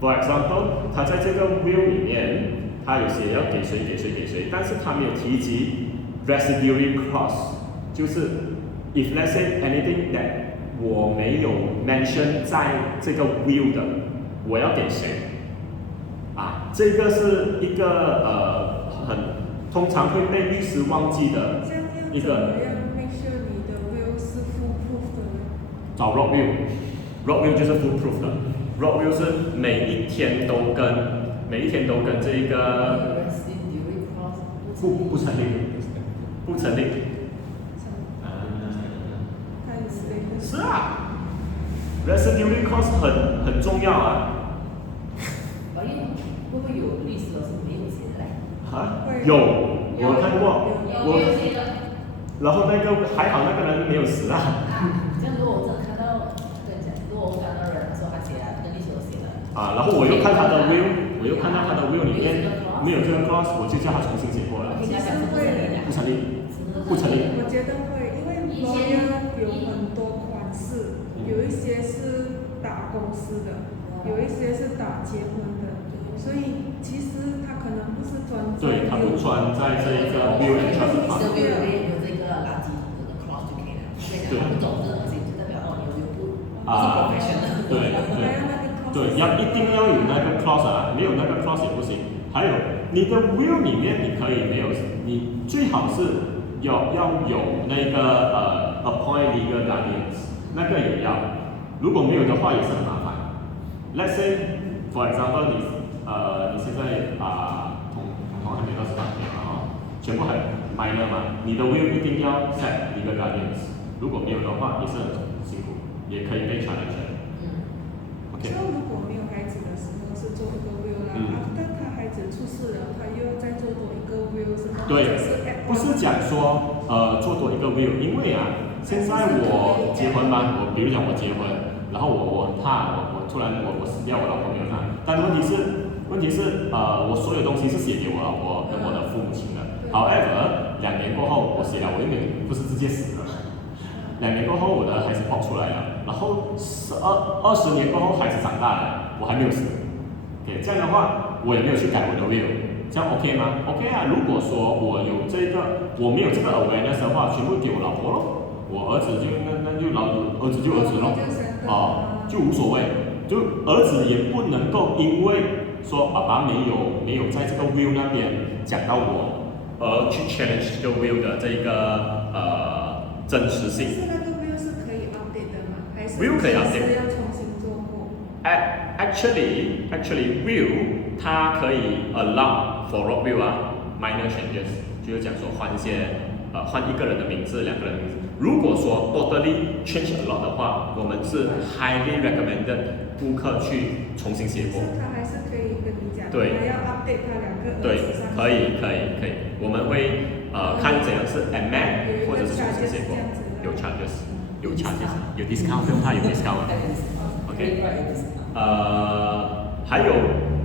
For example， 他在这个 will 里面，他有写要给谁，但是他没有提及 residuary clause， 就是 if let's say anything that 我没有 mention 在这个 will 的，我要给谁？这个是一个通常会被律师忘记的。一个 make sure 你的 will 是 full proof 的呢？找 rock will 就是 full proof 的 ，rock will 是每一天都跟这一个不成立。是啊 ，residuary clause 很重要啊。会不会有律师是没有写的？有，我看过，有写的。然后那个还好，那个人没有死啊。这样如果我真的看到，跟你讲，如果我看到人说他写了，那个律师写了。然后我又看他的 will， 里面没有这个 clause， 我就叫他重新写过了。其实会不成立，不成立。我觉得会，因为 lawyer 有很多款式，有一些是打公司的，有一些是打结婚的，所以其实他可能不是专对，他不专在这一个 will and trust 你 part。的 will 里面有这个垃圾桶这个 clause 就可以了。对，他不懂这个东西，就代表哦，你有不是 professional。对对对，一定要有那个 clause 啊，没有那个 clause 也不行。还有你的 will 里面你可以没有，你最好是要有那个appoint legal guardians， 那个也要。如果没有的话也是很麻烦。Let's say for example 你现在统还没到18岁嘛全部还 minor 嘛，你的 will 一定要 set legal guardians， 如果没有的话也是很辛苦，也可以被 challenge。就如果没有孩子的时候是做一个 will 啦，after 他孩子出世了，他又要再做多一个 will 是吗？对，不是讲说做多一个 will， 因为现在我结婚嘛，比如讲我结婚，然后我怕我突然我死掉，我老婆没有拿，但问题是我所有东西是写给我老婆跟我的父母亲的。However 2年过后我写了，我因为不是直接死了。2年过后，我的孩子跑出来了，然后20年过后，孩子长大了，我还没有死。OK， 这样的话，我也没有去改我的 will， 这样 OK 吗 ？OK 啊，如果说我有这个，我没有这个 awareness 的话，全部给我老婆咯，我儿子就那就儿子就儿子咯，就无所谓，就儿子也不能够因为说爸爸没有在这个 will 那边讲到我，而去 challenge 这个 will 的这个真实性。是那个 will 是可以 update 的吗？还是 will 可以 update， 是要重新做过？Actually will 它可以 allow for will minor changes， 就是讲说换一个人的名字，2个人的名字。如果说 totally change a lot 的话，我们是 highly recommended 顾客去重新写过。他还是可以跟你讲，对，还要 update 他2个对，可以，我们会看怎样是 amend 或者是重新写过，有 charges， 有 discount， 不用怕有 discount 啊。OK， 还有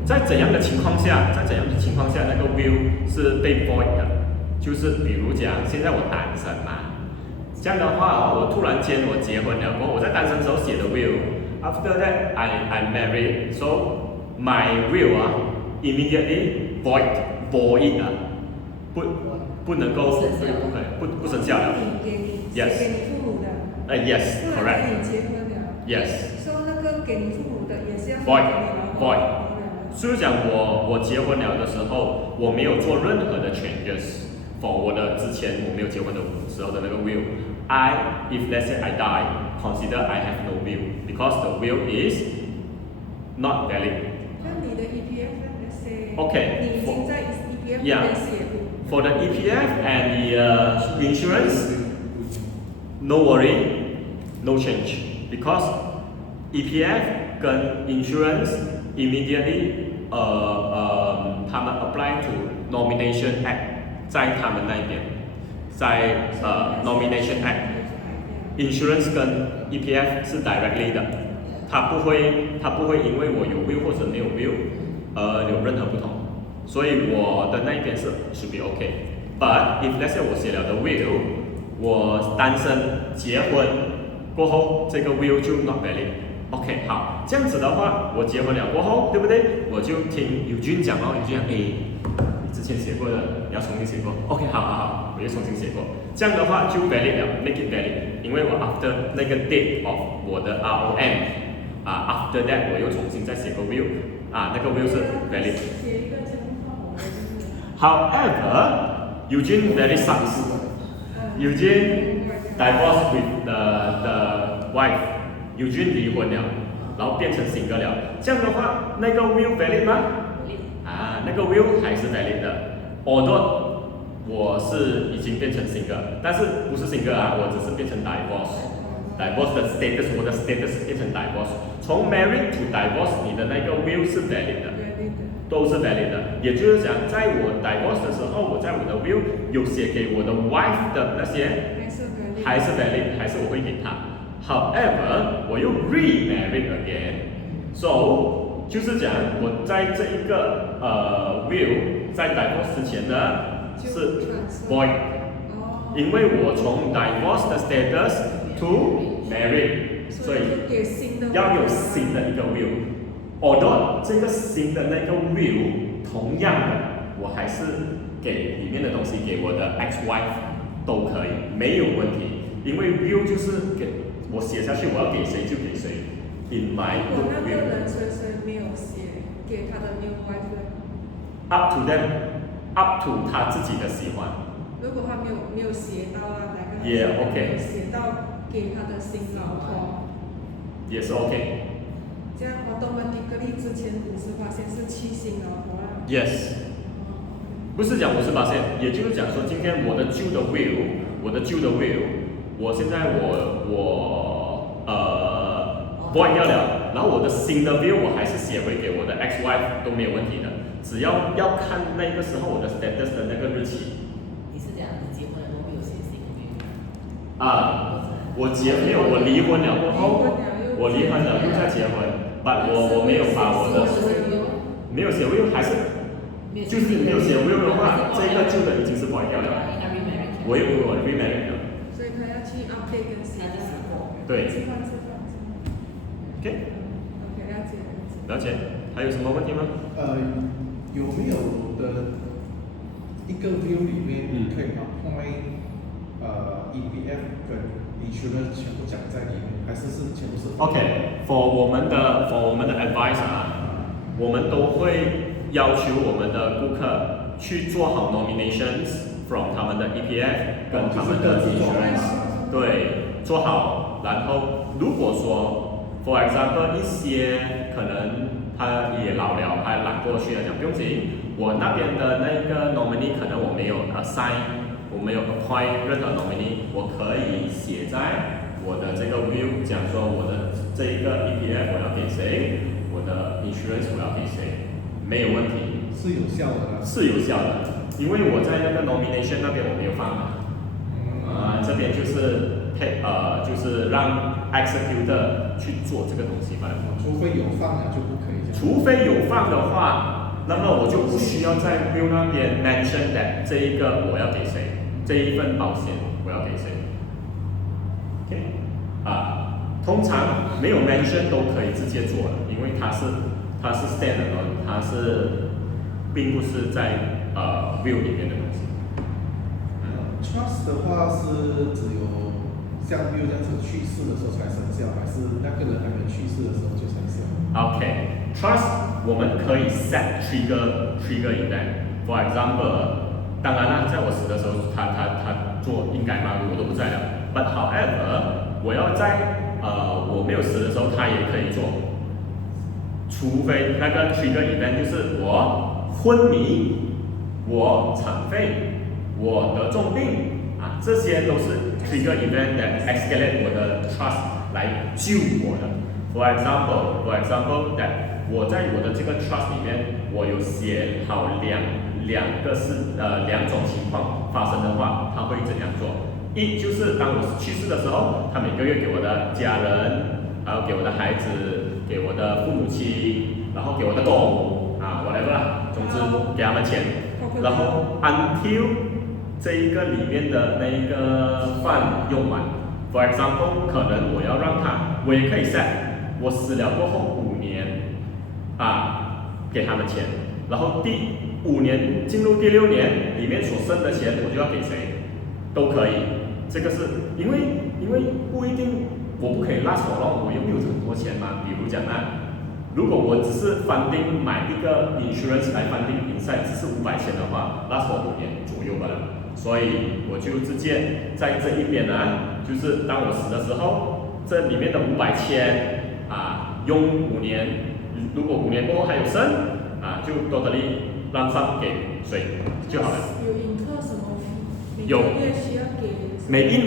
在怎样的情况下，那个 will 是被 void 的，就是比如讲现在我单身嘛，这样的话我突然间我结婚了过后，我在单身时候写的 will。After that, I married, so my will immediately void 不能够不生效了。Yes. 给你父母的。Yes, correct. 跟你结婚了。Yes. So 那个给你父母的也是要 void。就是讲我结婚了的时候，我没有做任何的 changes for 我的之前我没有结婚的时候的那个 will。If let's say I die, consider I have no will because the will is not valid. 那你的 EPF let's say Okay. 你已经在 EPF 里面写过。For the EPF and the insurance, no worry, no change because EPF 跟 insurance immediately 他们 apply to nomination act 在他们那边，在nomination act。Insurance 跟 EPF 是 directly 的，它不会因为我有 will 或者没有 will 有任何不同，所以我的那一边是 should be okay。But if let's say 我写了的 will， 我单身结婚过后，这个 will 就 not valid。OK， 好，这样子的话，我结婚了过后，对不对？我就听Eugene讲咯，Eugene讲，你之前写过的，你要重新写过。OK， 好，我就重新写过。这样的话就 valid 了 ，make it valid， 因为我 after 那个 date of 我的 ROM，after that 我又重新再写个 will， 那个 will 是 valid。写一个真话，我的 However, Eugene very sucks. Eugene divorced with the wife. Eugene 离婚了，然后变成 single 了。这样的话，那个 will valid 吗？那个 will 还是 valid 的。Although 我是已经变成 single， 但是不是 single 我只是变成 divorce。divorce 的 status， 我的 status 变成 divorce。从 married to divorce， 你的那个 will 是 valid 的，都是 valid 的。也就是讲，在我 divorce 的时候，我在我的 will 有写给我的 wife 的那些，还是 valid， 还是我会给他。However， 我又 remarried again， so 就是讲我在这一个will 在 divorce 之前呢是 void， 因为我从 divorce 的 status to married， 所以要有新的一个 will。although 这个新的那个 will 同样的，我还是给里面的东西给我的 ex-wife 都可以，没有问题，因为 will 就是给我写下去，我要给谁就给谁。In my 如果那 will 个人谁没有写给他的 new wife 呢？ up to them，up to 他自己的喜欢。如果他没有写到啊，哪个 Yeah, OK 写到给他的新老婆，也是 OK。这样automatically之前50%是去新老婆啦。Yes， 不是讲50%，也就是讲说，今天我的旧的 will，我现在void 掉了，然后我的新的 will 我还是写回给我的 ex-wife 都没有问题的，只要看那个时候我的 status 的那个日期。你是讲你结婚了都没有写新的 will？我离婚了过后，我离婚了又再结婚。我没有把我的没有写 will 还是就是没有写 will 的话，这个旧的已经是 void 掉了。我又 remarried 了。所以他要去 update 跟写。对。OK， 了解。还有什么问题吗？有没有的一个 view 里面可以把 point EPF 跟 insurance 全部讲在里面，还是全部是 ？OK，for 我们的 advice 我们都会要求我们的顾客去做好 nominations from 他们的 EPF 跟他们的 insurance， 对，做好。然后如果说 for example 一些可能他也老了，他懒过去了，讲不用紧，我那边的那个 nominee 可能我没有 assign， 我没有 appoint 任何 nominee， 我可以写在我的这个 will 讲说我的这一个 EPF 我要给谁，我的 insurance 我要给谁，没有问题，是有效的，是有效的，因为我在那个 nomination 那边我没有放这边就是让 executor 去做这个东西吧。除非有放了就不可以。除非有放的话，那么我就不需要在 will 那边 mention that 这一个我要给谁，这一份保险我要给谁。通常没有 mention 都可以直接做的，因为它是 standalone， 它是并不是在will 里面的东西。Trust 的话是只有像 will 这样子去世的时候才生效，还是那个人还没去世的时候就生效 ？OK，Trust 我们可以 set trigger event。For example， 当然啦，在我死的时候，他做应该吗？我都不在了。But however， 我要在我没有死的时候，他也可以做，除非那个 trigger event 就是我昏迷，我残废，我得重病这些都是 trigger event that escalate 我的 trust 来救我的。For example that 我在我的这个 trust 里面，我有写好两种情况发生的话，他会怎样做？一就是当我去世的时候，他每个月给我的家人，还有给我的孩子，给我的父母亲，然后给我的狗whatever 啦，总之给他们钱，然后 until 这一个里面的那一个饭用完 ，for example 可能我要让他，我也可以 set 我死了过后5年给他们钱，然后第5年进入第6年里面所剩的钱我就要给谁，都可以。这个是因为不一定，我不可以 last for long， 我又没有很多钱嘛。比如讲如果我只是funding买一个 insurance 来 funding inside 只是500钱的话 ，last for 5年左右吧。所以我就直接在这一边就是当我死的时候，这里面的500千用5年，如果5年过后还有剩就 totally 让上给谁就好了。有incur什么？有。每个月需要给。每一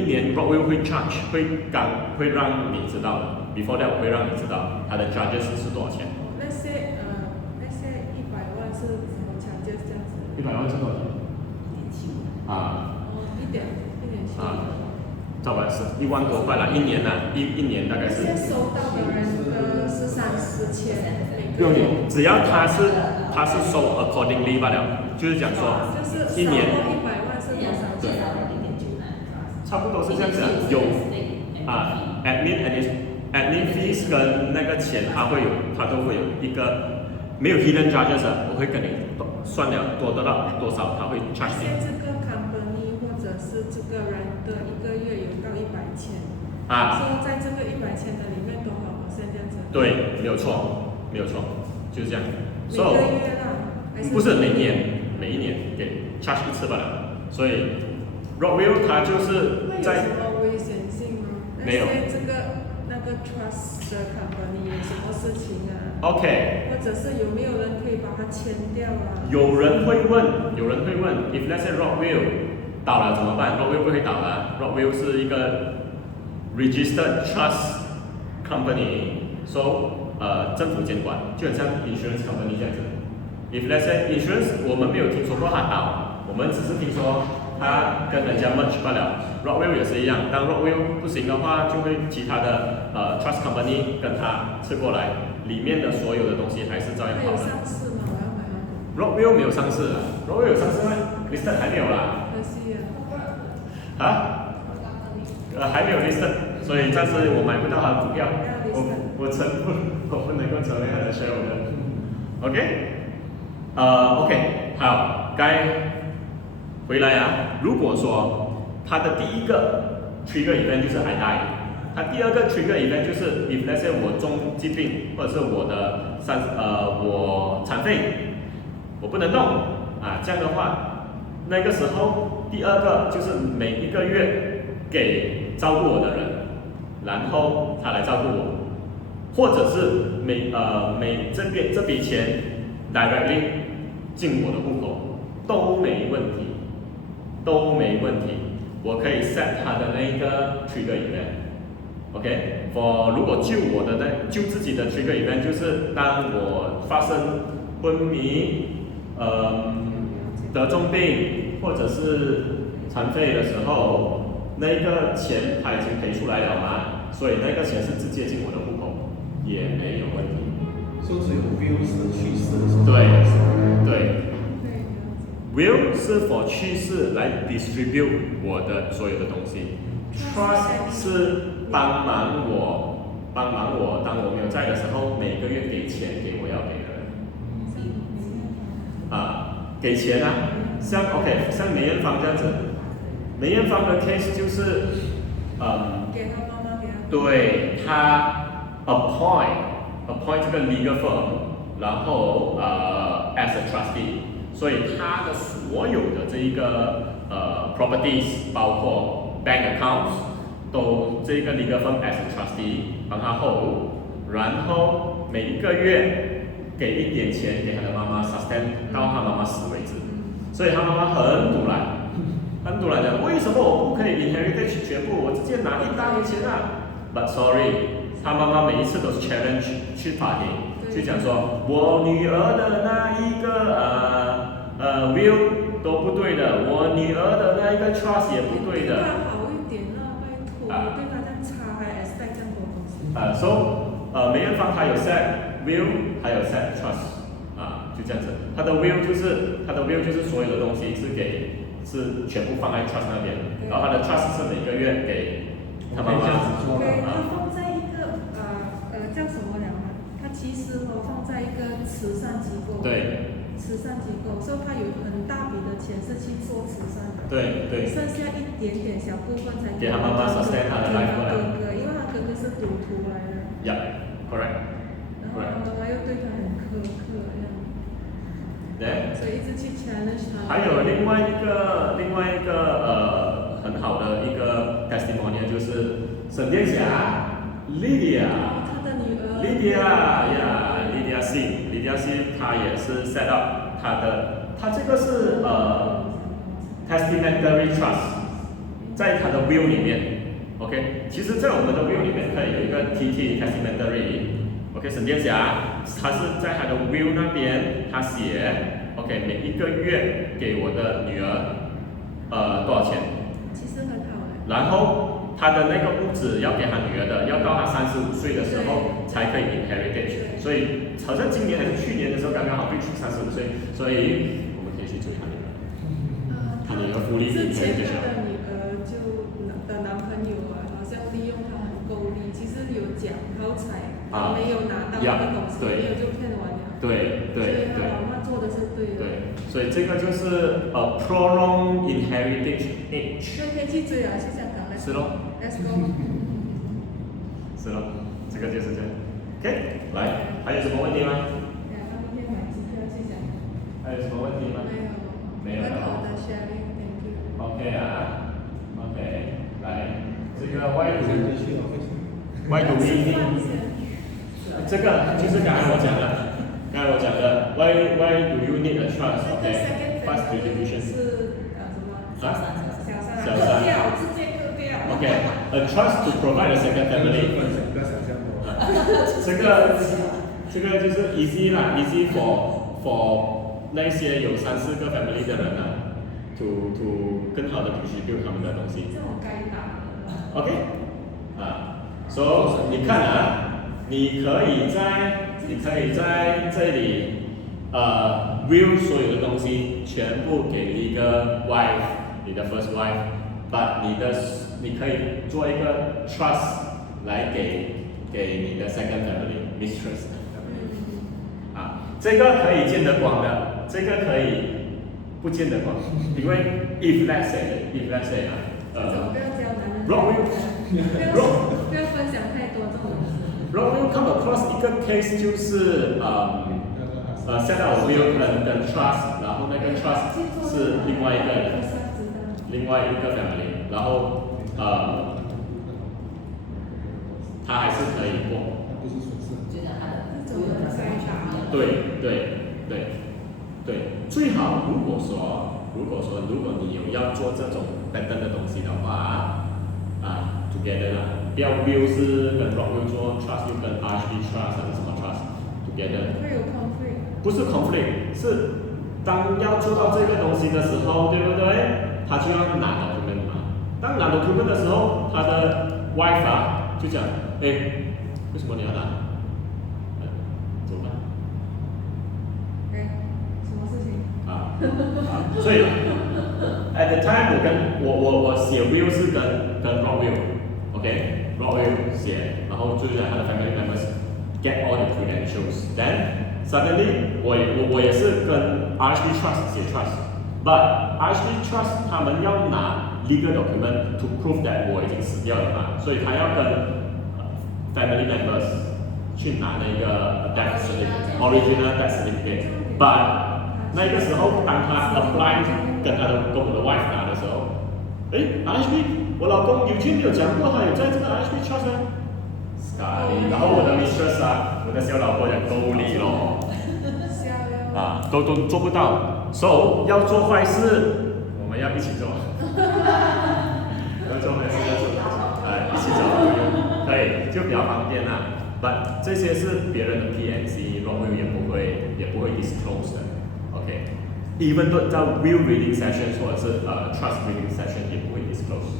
年 Broadway 会 charge 会让你知道的 ，before that 我会让你知道它的 charges 是多少钱。那些100万是什么 charges 这样子？100万是多少钱？1.7。差不多是1万多块啦，一年一年大概是。那些收到的人是30千。不用你，只要他是收 accordingly 罢了，就是讲说就是一年100万是多少至钱？少0.9差不多是这样子啊，有啊 admin fees 跟那个钱它都会有一个没有 hidden charges 啊，我会跟你算了多得到多少，他会 charge 你现在这个 company 或者是这个人的一个月有到100千，啊，说在这个100千的里面多少%这样子？对，没有错，就是这样。每个月啦，还是不是每一年给 charge 一次罢了，所以 Rockville 它就是会有在什么危险性吗？没有那个 trust 的 company 有什么事情啊？ OK。或者是有没有人可以把它签掉啊？有人会问，if let's say Rockville 倒了怎么办 ？Rockville 不会倒的 ，Rockville 是一个 registered trust company，so 政府监管，就很像 insurance company 这样子。If let's say insurance 我们没有听说过它倒，我们只是听说它跟人家 merge 罢了。Rockville 也是一样，当 Rockville 不行的话，就会其他的trust company 跟它吃过来，里面的所有的东西还是照样它有跑的。上市吗？我要买那个。Rockville 没有上市啊 ，Rockville 有上市吗 ？listed 还没有啦。可惜啊。啊？还没有 listed， 所以暂时我买不到它的股票，我不能够成为它的 shareholder。OK，OK， 好，该回来啊。如果说它的第一个 trigger event 就是 I die， 它第二个 trigger event 就是 if let's say 我中疾病或者是我残废，我不能动啊，这样的话，那个时候第二个就是每一个月给照顾我的人，然后他来照顾我，或者是这笔钱 directly 进我的户口都没问题，我可以 set 他的那个 trigger event。OK，for 如果救自己的 trigger event 就是当我发生昏迷，得重病或者是残废的时候，那个钱他已经赔出来了嘛，所以那个钱是直接进我的户口，也没有问题。所以只有 Will 是去世的时候。对。Will 是 for 去世来 distribute 我的所有的东西 ，Trust 是帮忙我，当我没有在的时候，每个月给钱给我要给的人。给钱啊，像梅艳芳这样子，梅艳芳的 case 就是，给他妈妈给他。对，他 appoint 这个 legal firm， 然后as a trustee。所以他的所有的这一个properties， 包括 bank accounts， 都这个 legal firm as a trustee 帮他 hold， 然后每一个月给一点钱给他的妈妈 sustain 到他妈妈死为止。所以他妈妈很堵来讲，为什么我不可以 inheritance 全部，我直接拿一大笔钱啊 ？But sorry， 他妈妈每一次都是 challenge 去法庭，去讲说我女儿的那一个will 都不对的，我女儿的那一个 trust 也不对的。对他好一点啊，拜托，我对他这样差，还 expect 这样多东西。So 梅艳芳她有 set will， 还有 set trust， 就这样子。她的 will 就是所有的东西是全部放在 trust 那边，然后她的 trust 是每个月给她妈妈。对，他放在一个叫什么了啊？他其实放在一个慈善机构。对。慈善机构，所以他有很大笔的钱是去做慈善的。对。剩下一点点小部分才给他妈妈 sustain 他的 life 哥哥，因为他哥哥是赌徒来的。Yeah，correct。然后他妈妈又对他很苛刻，这样。对。所以一直去 challenge 他。还有另外一个很好的一个 testimonial 就是沈殿霞 Lydia。他的女儿。Lydia C， 她也是 set up 她这个是testamentary trust， 在她的 will 里面 ，OK， 其实在我们的 will 里面可以有一个 TT testamentary，OK， 沈殿霞她是在她的 will 那边，她写 OK 每一个月给我的女儿多少钱？其实很好哎。然后他的那个屋子要给他女儿的，要到他35岁的时候才可以 inherit， 所以好像今年还是去年的时候刚刚好 reach 35岁，所以我们可以去追他女儿。他女儿福利比之前比较小。他的女儿的男朋友啊，好像利用她很够力，其实有奖好彩，啊没有拿到那个东西，对没有就骗完了。对对所以他对妈妈做的是对的。对，所以这个就是prolonged inheritage age。所以可以去追啊，去香港。是咯 Let's go。是咯，这个就是这样。OK， 来，还有什么问题吗？他明天买机票去香港。还有什么问题吗？没有了。很好的 sharing，thank you。OK 啊，OK，来，这个 why do 先继续了， why do we 吃 need 饭先。这个就是刚才我讲的，why do you need a trust？OK，fast distribution。是什么？啊？小三。割掉，直接割掉。OK，a trust to provide a second family。不要想象多。这个就是 easy 啦 ，easy for 那些有3-4个 family 的人啊 ，to 更好的 distribute 他们的东西。这种该打的。 OK， so 你看啊。你可以在这里will 所有的东西全部给一个 wife， 你的 first wife，but 你可以做一个 trust 来给你的 second family mistress。这个可以见得光的，这个可以不见得光，因为 if let's say 这种不要教男人。wrong will 不要分享太多这种东西。Wrong will come across 一个 case 就是set out will 跟 trust， 然后那个 trust 是另外一个人，另外一个 family， 然后他还是可以过。不是损失。觉得他的对，最好如果你有要做这种等等的东西的话，together 啦，不要 will 是跟 wrong will 做 trust 又跟 RHB trust 还是什么 trust together。会有 conflict。不是 conflict， 是当要做到这个东西的时候，对不对？他就要拿 document 嘛。当拿 document 的时候，他的 wife 就讲，为什么你要拿？怎么办？什么事情？所以 at the time 我写 will 是跟 wrong will，OK， wrong will 写，然后就是他的 family members get all the credentials，then suddenly 我也是跟 RHB Trust 写 trust，but RHB Trust 他们要拿 legal document to prove that 我已经死掉了嘛，所以他要跟family members 去拿那个 death certificate，original death certificate，but 那个时候当他 apply 跟我的 wife 拿的时候，RHB 我老公以前没有讲过他有在这个 RHB Trust 然后我的 mistress 我的小老婆讲够力咯，都做不到，所以要做坏事，我们要一起做，要做坏事一起做可以，就比较方便啦。But 这些是别人的 PNC， wrong will 也不会 disclose 的 ，OK。Even though 在 will reading session 或者是trust reading session 也不会 disclose，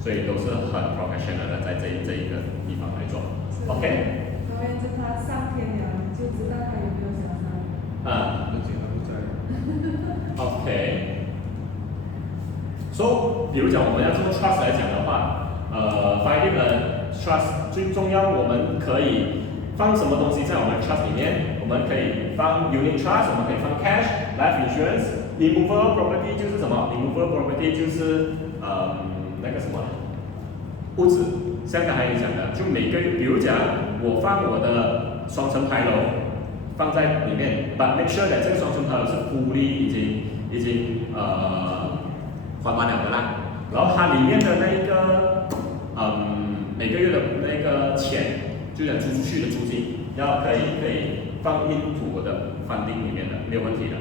所以都是很 professional 的在这一个地方来做 ，OK。然后就他上天了，你就知道他有没有小三。而且他不在。OK。So 比如讲我们要做 trust 来讲的话，finding a trust 最重要，我们可以放什么东西在我们 trust 里面？我们可以放 unit trust， 我们可以放 cash、life insurance。Immovable property 就是什么 ？Immovable property 就是那个什么屋子，像刚才你讲的，就每个月，比如讲我放我的双层牌楼放在里面 ，but make sure that 这个双层牌楼是fully已经还完了的啦。然后它里面的那个每个月的那个钱，就讲租出去的租金，可以放进我的funding里面的，没有问题的。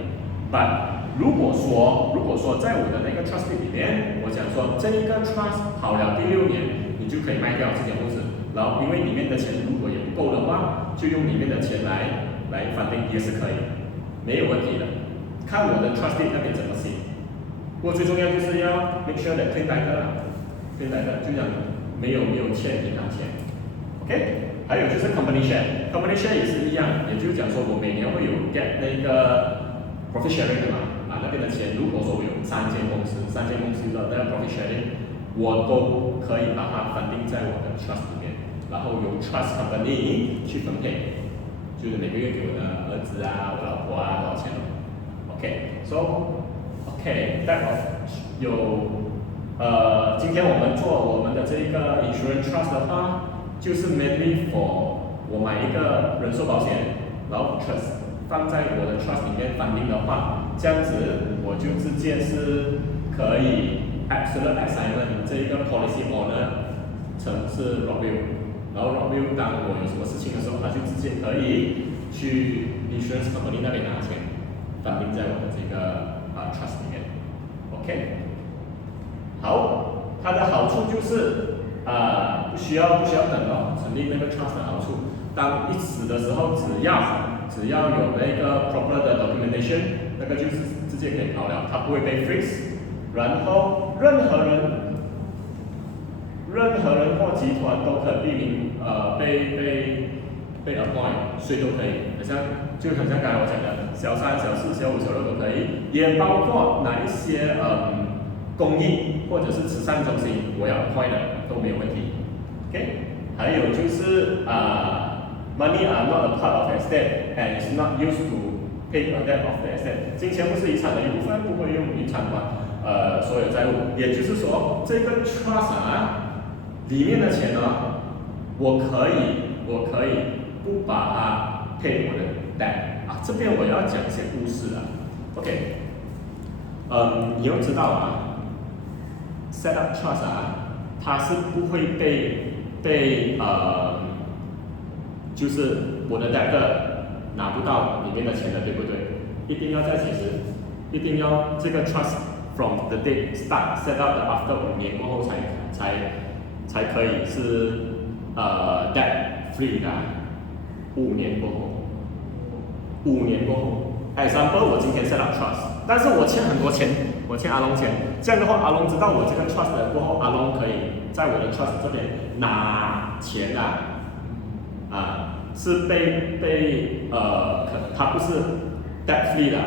But 如果说在我的那个 trust 里面，我讲说这一个 trust 好了第6年，你就可以卖掉这间屋子，然后因为里面的钱如果也不够的话，就用里面的钱来funding也是可以，没有问题的。看我的 trust 那边怎么写。不过最重要就是要 make sure that clean title 啦，clean title 就讲没有欠银行钱 ，OK。还有就是 company share，company share 也是一样，也就是讲说我每年会有 get 那个 profit sharing 的嘛，那边的钱，如果说我有3间公司的那个 profit sharing， 我都可以把它分定在我的 trust 里面，然后由 trust company 去分配，就是每个月给我的儿子啊、我老婆啊多少钱咯。OK，so OK，that was 今天我们做我们的这个 insurance trust 的话，就是 mainly for 我买一个人寿保险，然后 trust 放在我的 trust 里面funding的话，这样子我就直接是可以 absolute assignment 这一个 policy owner 是 Rockville， 然后 Rockville 当我有什么事情的时候，他就直接可以去 insurance company 那边拿钱funding在我的这个trust 里面。OK， 好，它的好处就是不需要等哦，成立那个 trust 的好处，当一死的时候，只要有那个 proper 的 documentation， 那个就是直接可以跑了，它不会被 freeze， 然后任何人或集团都可避免被 appoint， 谁都可以，很像刚才我讲的，小3、小4、小5、小6都可以，也包括哪一些公益或者是慈善中心，我要 appoint 的都没有问题。OK， 还有就是money are not a part of estate and is not used to pay a debt of the estate。金钱不是遗产的一部分，不会用于偿还所有债务。也就是说，这个 trust 里面的钱呢，我可以不把它 pay 我的 debt 这边我要讲一些故事OK， 你要知道set up trust 它是不会被就是我的 debtor 拿不到里面的钱的，对不对？一定要这个 trust from the date start set up 的 after 5年过后才可以是debt free 的，5年过后，example 我今天 set up trust， 但是我欠很多钱，我欠阿龙钱，这样的话阿龙知道我这个 trust 了过后，阿龙可以在我的 trust 这边拿钱是它不是 debt free 的，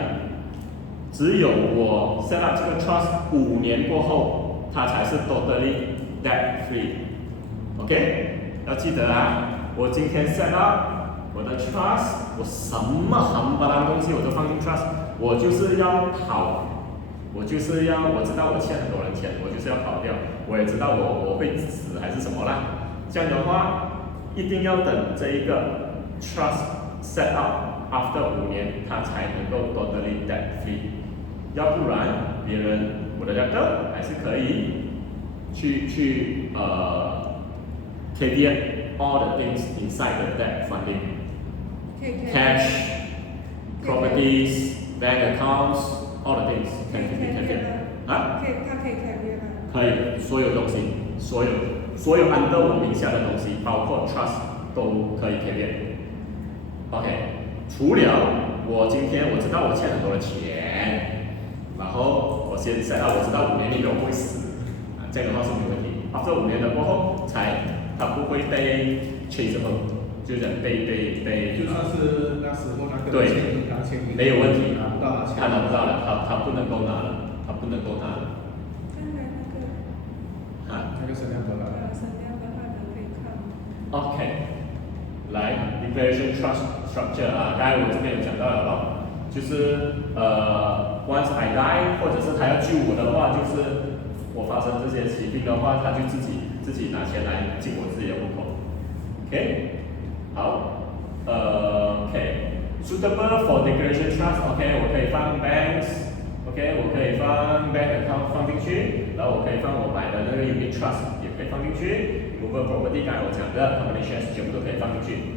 只有我 set up 这个 trust 5年过后，它才是 totally debt free。OK， 要记得我今天 set up 我的 trust， 我什么冚唪唥东西我都放进 trust， 我就是要跑，我知道我欠很多人钱，我就是要跑掉，我也知道我会死还是什么啦。这样的话，一定要等这一个 trust set up after 5年，它才能够 totally debt free， 要不然别人我的 debtor 还是可以去caveat all the things inside the debt funding。Cash, properties, bank accounts, all the things can be caveat。它可以 caveat 可以，所有东西，所有 under 我名下的东西，包括 trust 都可以 caveat。OK， 除了我今天我知道我欠很多的钱，然后我先 set up 我知道5年里面我不会死，这样的话是没有问题。after 5年的过后，它不会被 chaseable。就是被就算是那时候那个对，没有问题，他拿不到了，他不能够拿了。刚才那个审量的话可以看。OK， 来 declaration trust structure 刚才我这边有讲到了咯，就是once I die 或者是他要救我的话，就是我发生这些疾病的话，他就自己拿钱来进我自己的户口。OK。好，suitable for declaration trust，OK， 我可以放 banks，OK， 我可以放 bank account 放进去，然后我可以放我买的那个 unit trust 也可以放进去 ，movable property 刚才我讲的 company shares 全部都可以放进去。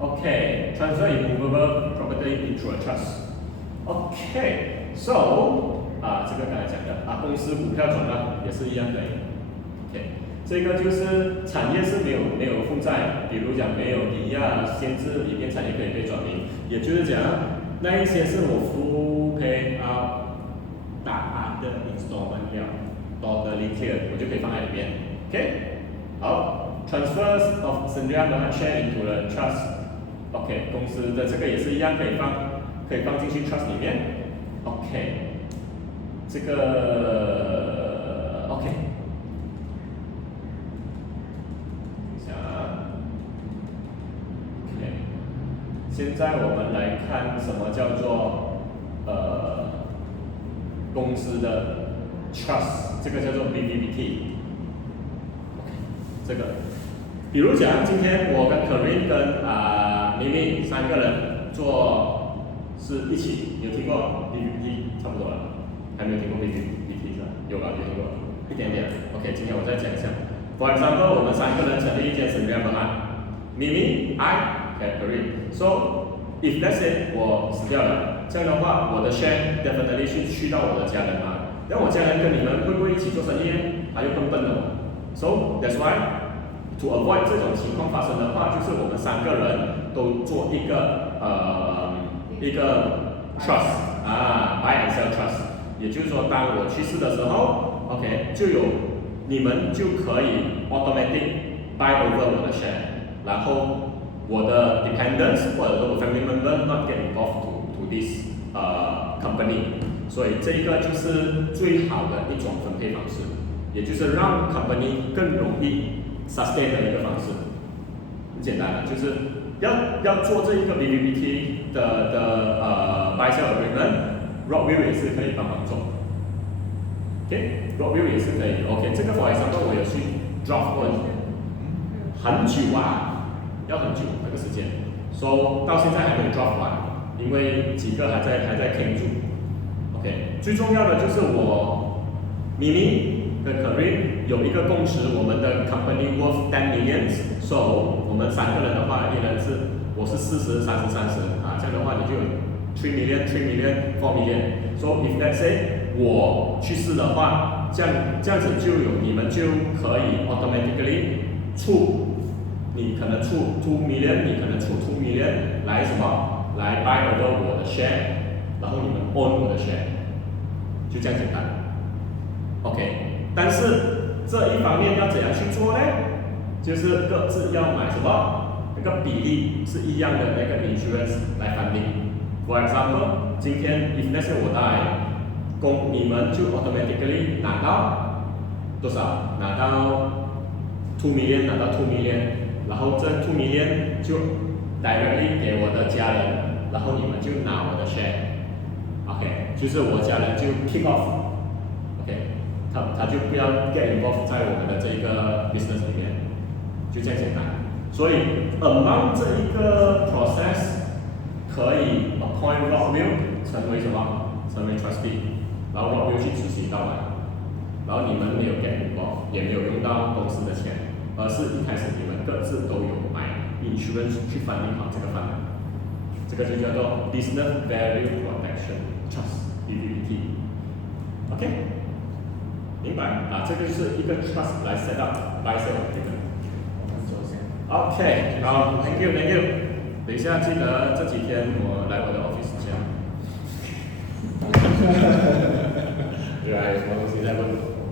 OK，transfer immovable property into a trust。OK，so 这个刚才讲的公司股票转让也是一样的。OK。这个就是产业是没有负债，比如讲没有抵押限制，里面产业可以被转名，也就是讲那一些是我付 pay out 大的 installment 了 ，totally clear， 我就可以放在里面。OK， 好 transfers of Sdn Bhd share into the trust。OK， 公司的这个也是一样，可以放进去 trust 里面。OK， 这个 OK。现在我们来看什么叫做公司的 trust， 这个叫做 BVBT。这个，比如讲今天我跟 Kevin 跟明明三个人做是一起，有听过 BVBT 差不多了，还没有听过 BVBT 是吧？有吧？有听过一点点。OK， 今天我再讲一下。For example， 我们三个人成立一间什么样的案？明明 I。So if let's say 我死掉了，这样的话我的 share definitely 是去到我的家人嘛。那我家人跟你们会不会一起做生意呢？还有更笨的我。So that's why to avoid 这种情况发生的话，就是我们三个人都做一个trust buy and sell trust。也就是说，当我去世的时候 ，OK， 就有你们就可以 automatic buy over 我的 share， 然后我的 dependents 或者说我 family member not get involved to this company， 所以这个就是最好的一种分配方式，也就是让 company 更容易 sustain 的一个方式。很简单的，就是要做这一个 BVBT 的buy sell agreement，Rockville 也是可以帮忙做。OK，Rockville 也是可以。OK， 这个 for example 我有去 draft 过，很久要很久那个时间，到现在还没有 draft 完，因为几个还在傾住。OK， 最重要的就是我明明跟 Kareem 有一个共识，我们的 company worth 10 million，so 我们三个人的话，一人是我是40、30、30这样的话你就有3 million、4 million。So if let's say 我去世的话，这样子你们就可以 automatically 你可能出2 million， 你可能出2 million 来什么？来 buy over 我的 share， 然后你们 own 我的 share， 就这样简单。OK， 但是这一方面要怎样去做呢？就是各自要买什么？那个比例是一样的那个 insurance 来 funding。For example， 今天 if let's say 我die，你们就 automatically 拿到多少？拿到2 million， 拿到2 million。然后这2 million 就 directly 给我的家人，然后你们就拿我的 share，OK， 就是我家人就 kick off，OK， 他就不要 get involved 在我们的这个 business 里面，就这样简单。所以 among 这一个 process 可以 appoint Rockville 成为什么？成为 trustee， 然后 Rockville 去执行到来，然后你们没有 get involved， 也没有用到公司的钱。而是一开始你们各自都有买 insurance 去翻译好这个方案，这个就叫做 Business Value Protection Trust BVBT。OK， 明白？这个就是一个 trust 来 set up buy sell 这个。OK， 好 ，Thank you， 等一下记得这几天我来我的 office 讲。对啊，有什么东西再问？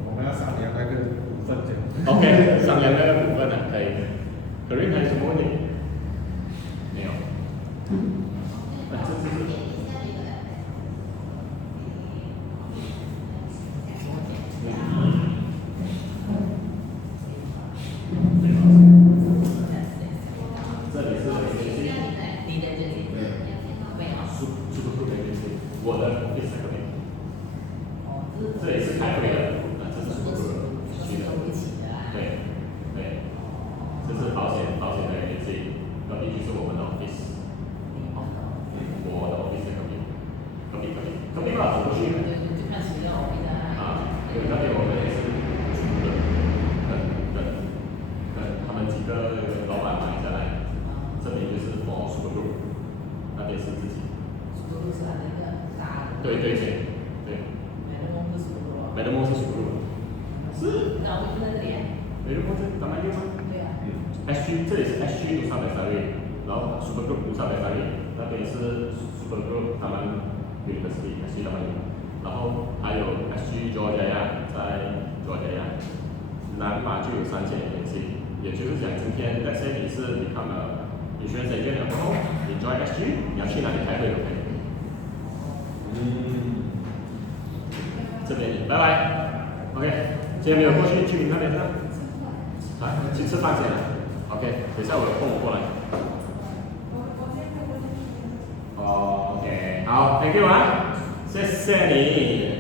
我们要商量那个股份这样。OK， 商量那个股份可以。Kareem 还有什么问题？没有。这里是你的这里没有。我的 office 这边。这里是开会的，这是一起的啦。对，这是保险的 agency， 隔壁就是我们的 office， 我的 office 隔壁吧，走过去。就看谁要我们的。对，那边我们也是跟他们几个老板买下来，这边就是 for Super Group， 那边是自己。Super Group 是那个大的。对。美德梦是 Super Group。是。那我们就在这里。美德梦是咱们地方。对啊。SG 这里是 SG 卢沙北沙域，然后 Super Group 卢沙北沙域，那边是 Super Group 他们 University SG 他们有，然后还有 SG Georgia 在 Georgia， 南马就有3间 agency。也就是讲今天 let's say 你是 become a insurance agent 然后你 join SG， 你要去哪里开会都可以。这边拜拜 ，OK， 今天没有过去居民那边呢，啊，去吃饭先了 ，OK， 等一下我有空我过来。哦 ，OK， 好 ，Thank you 啊，谢谢你。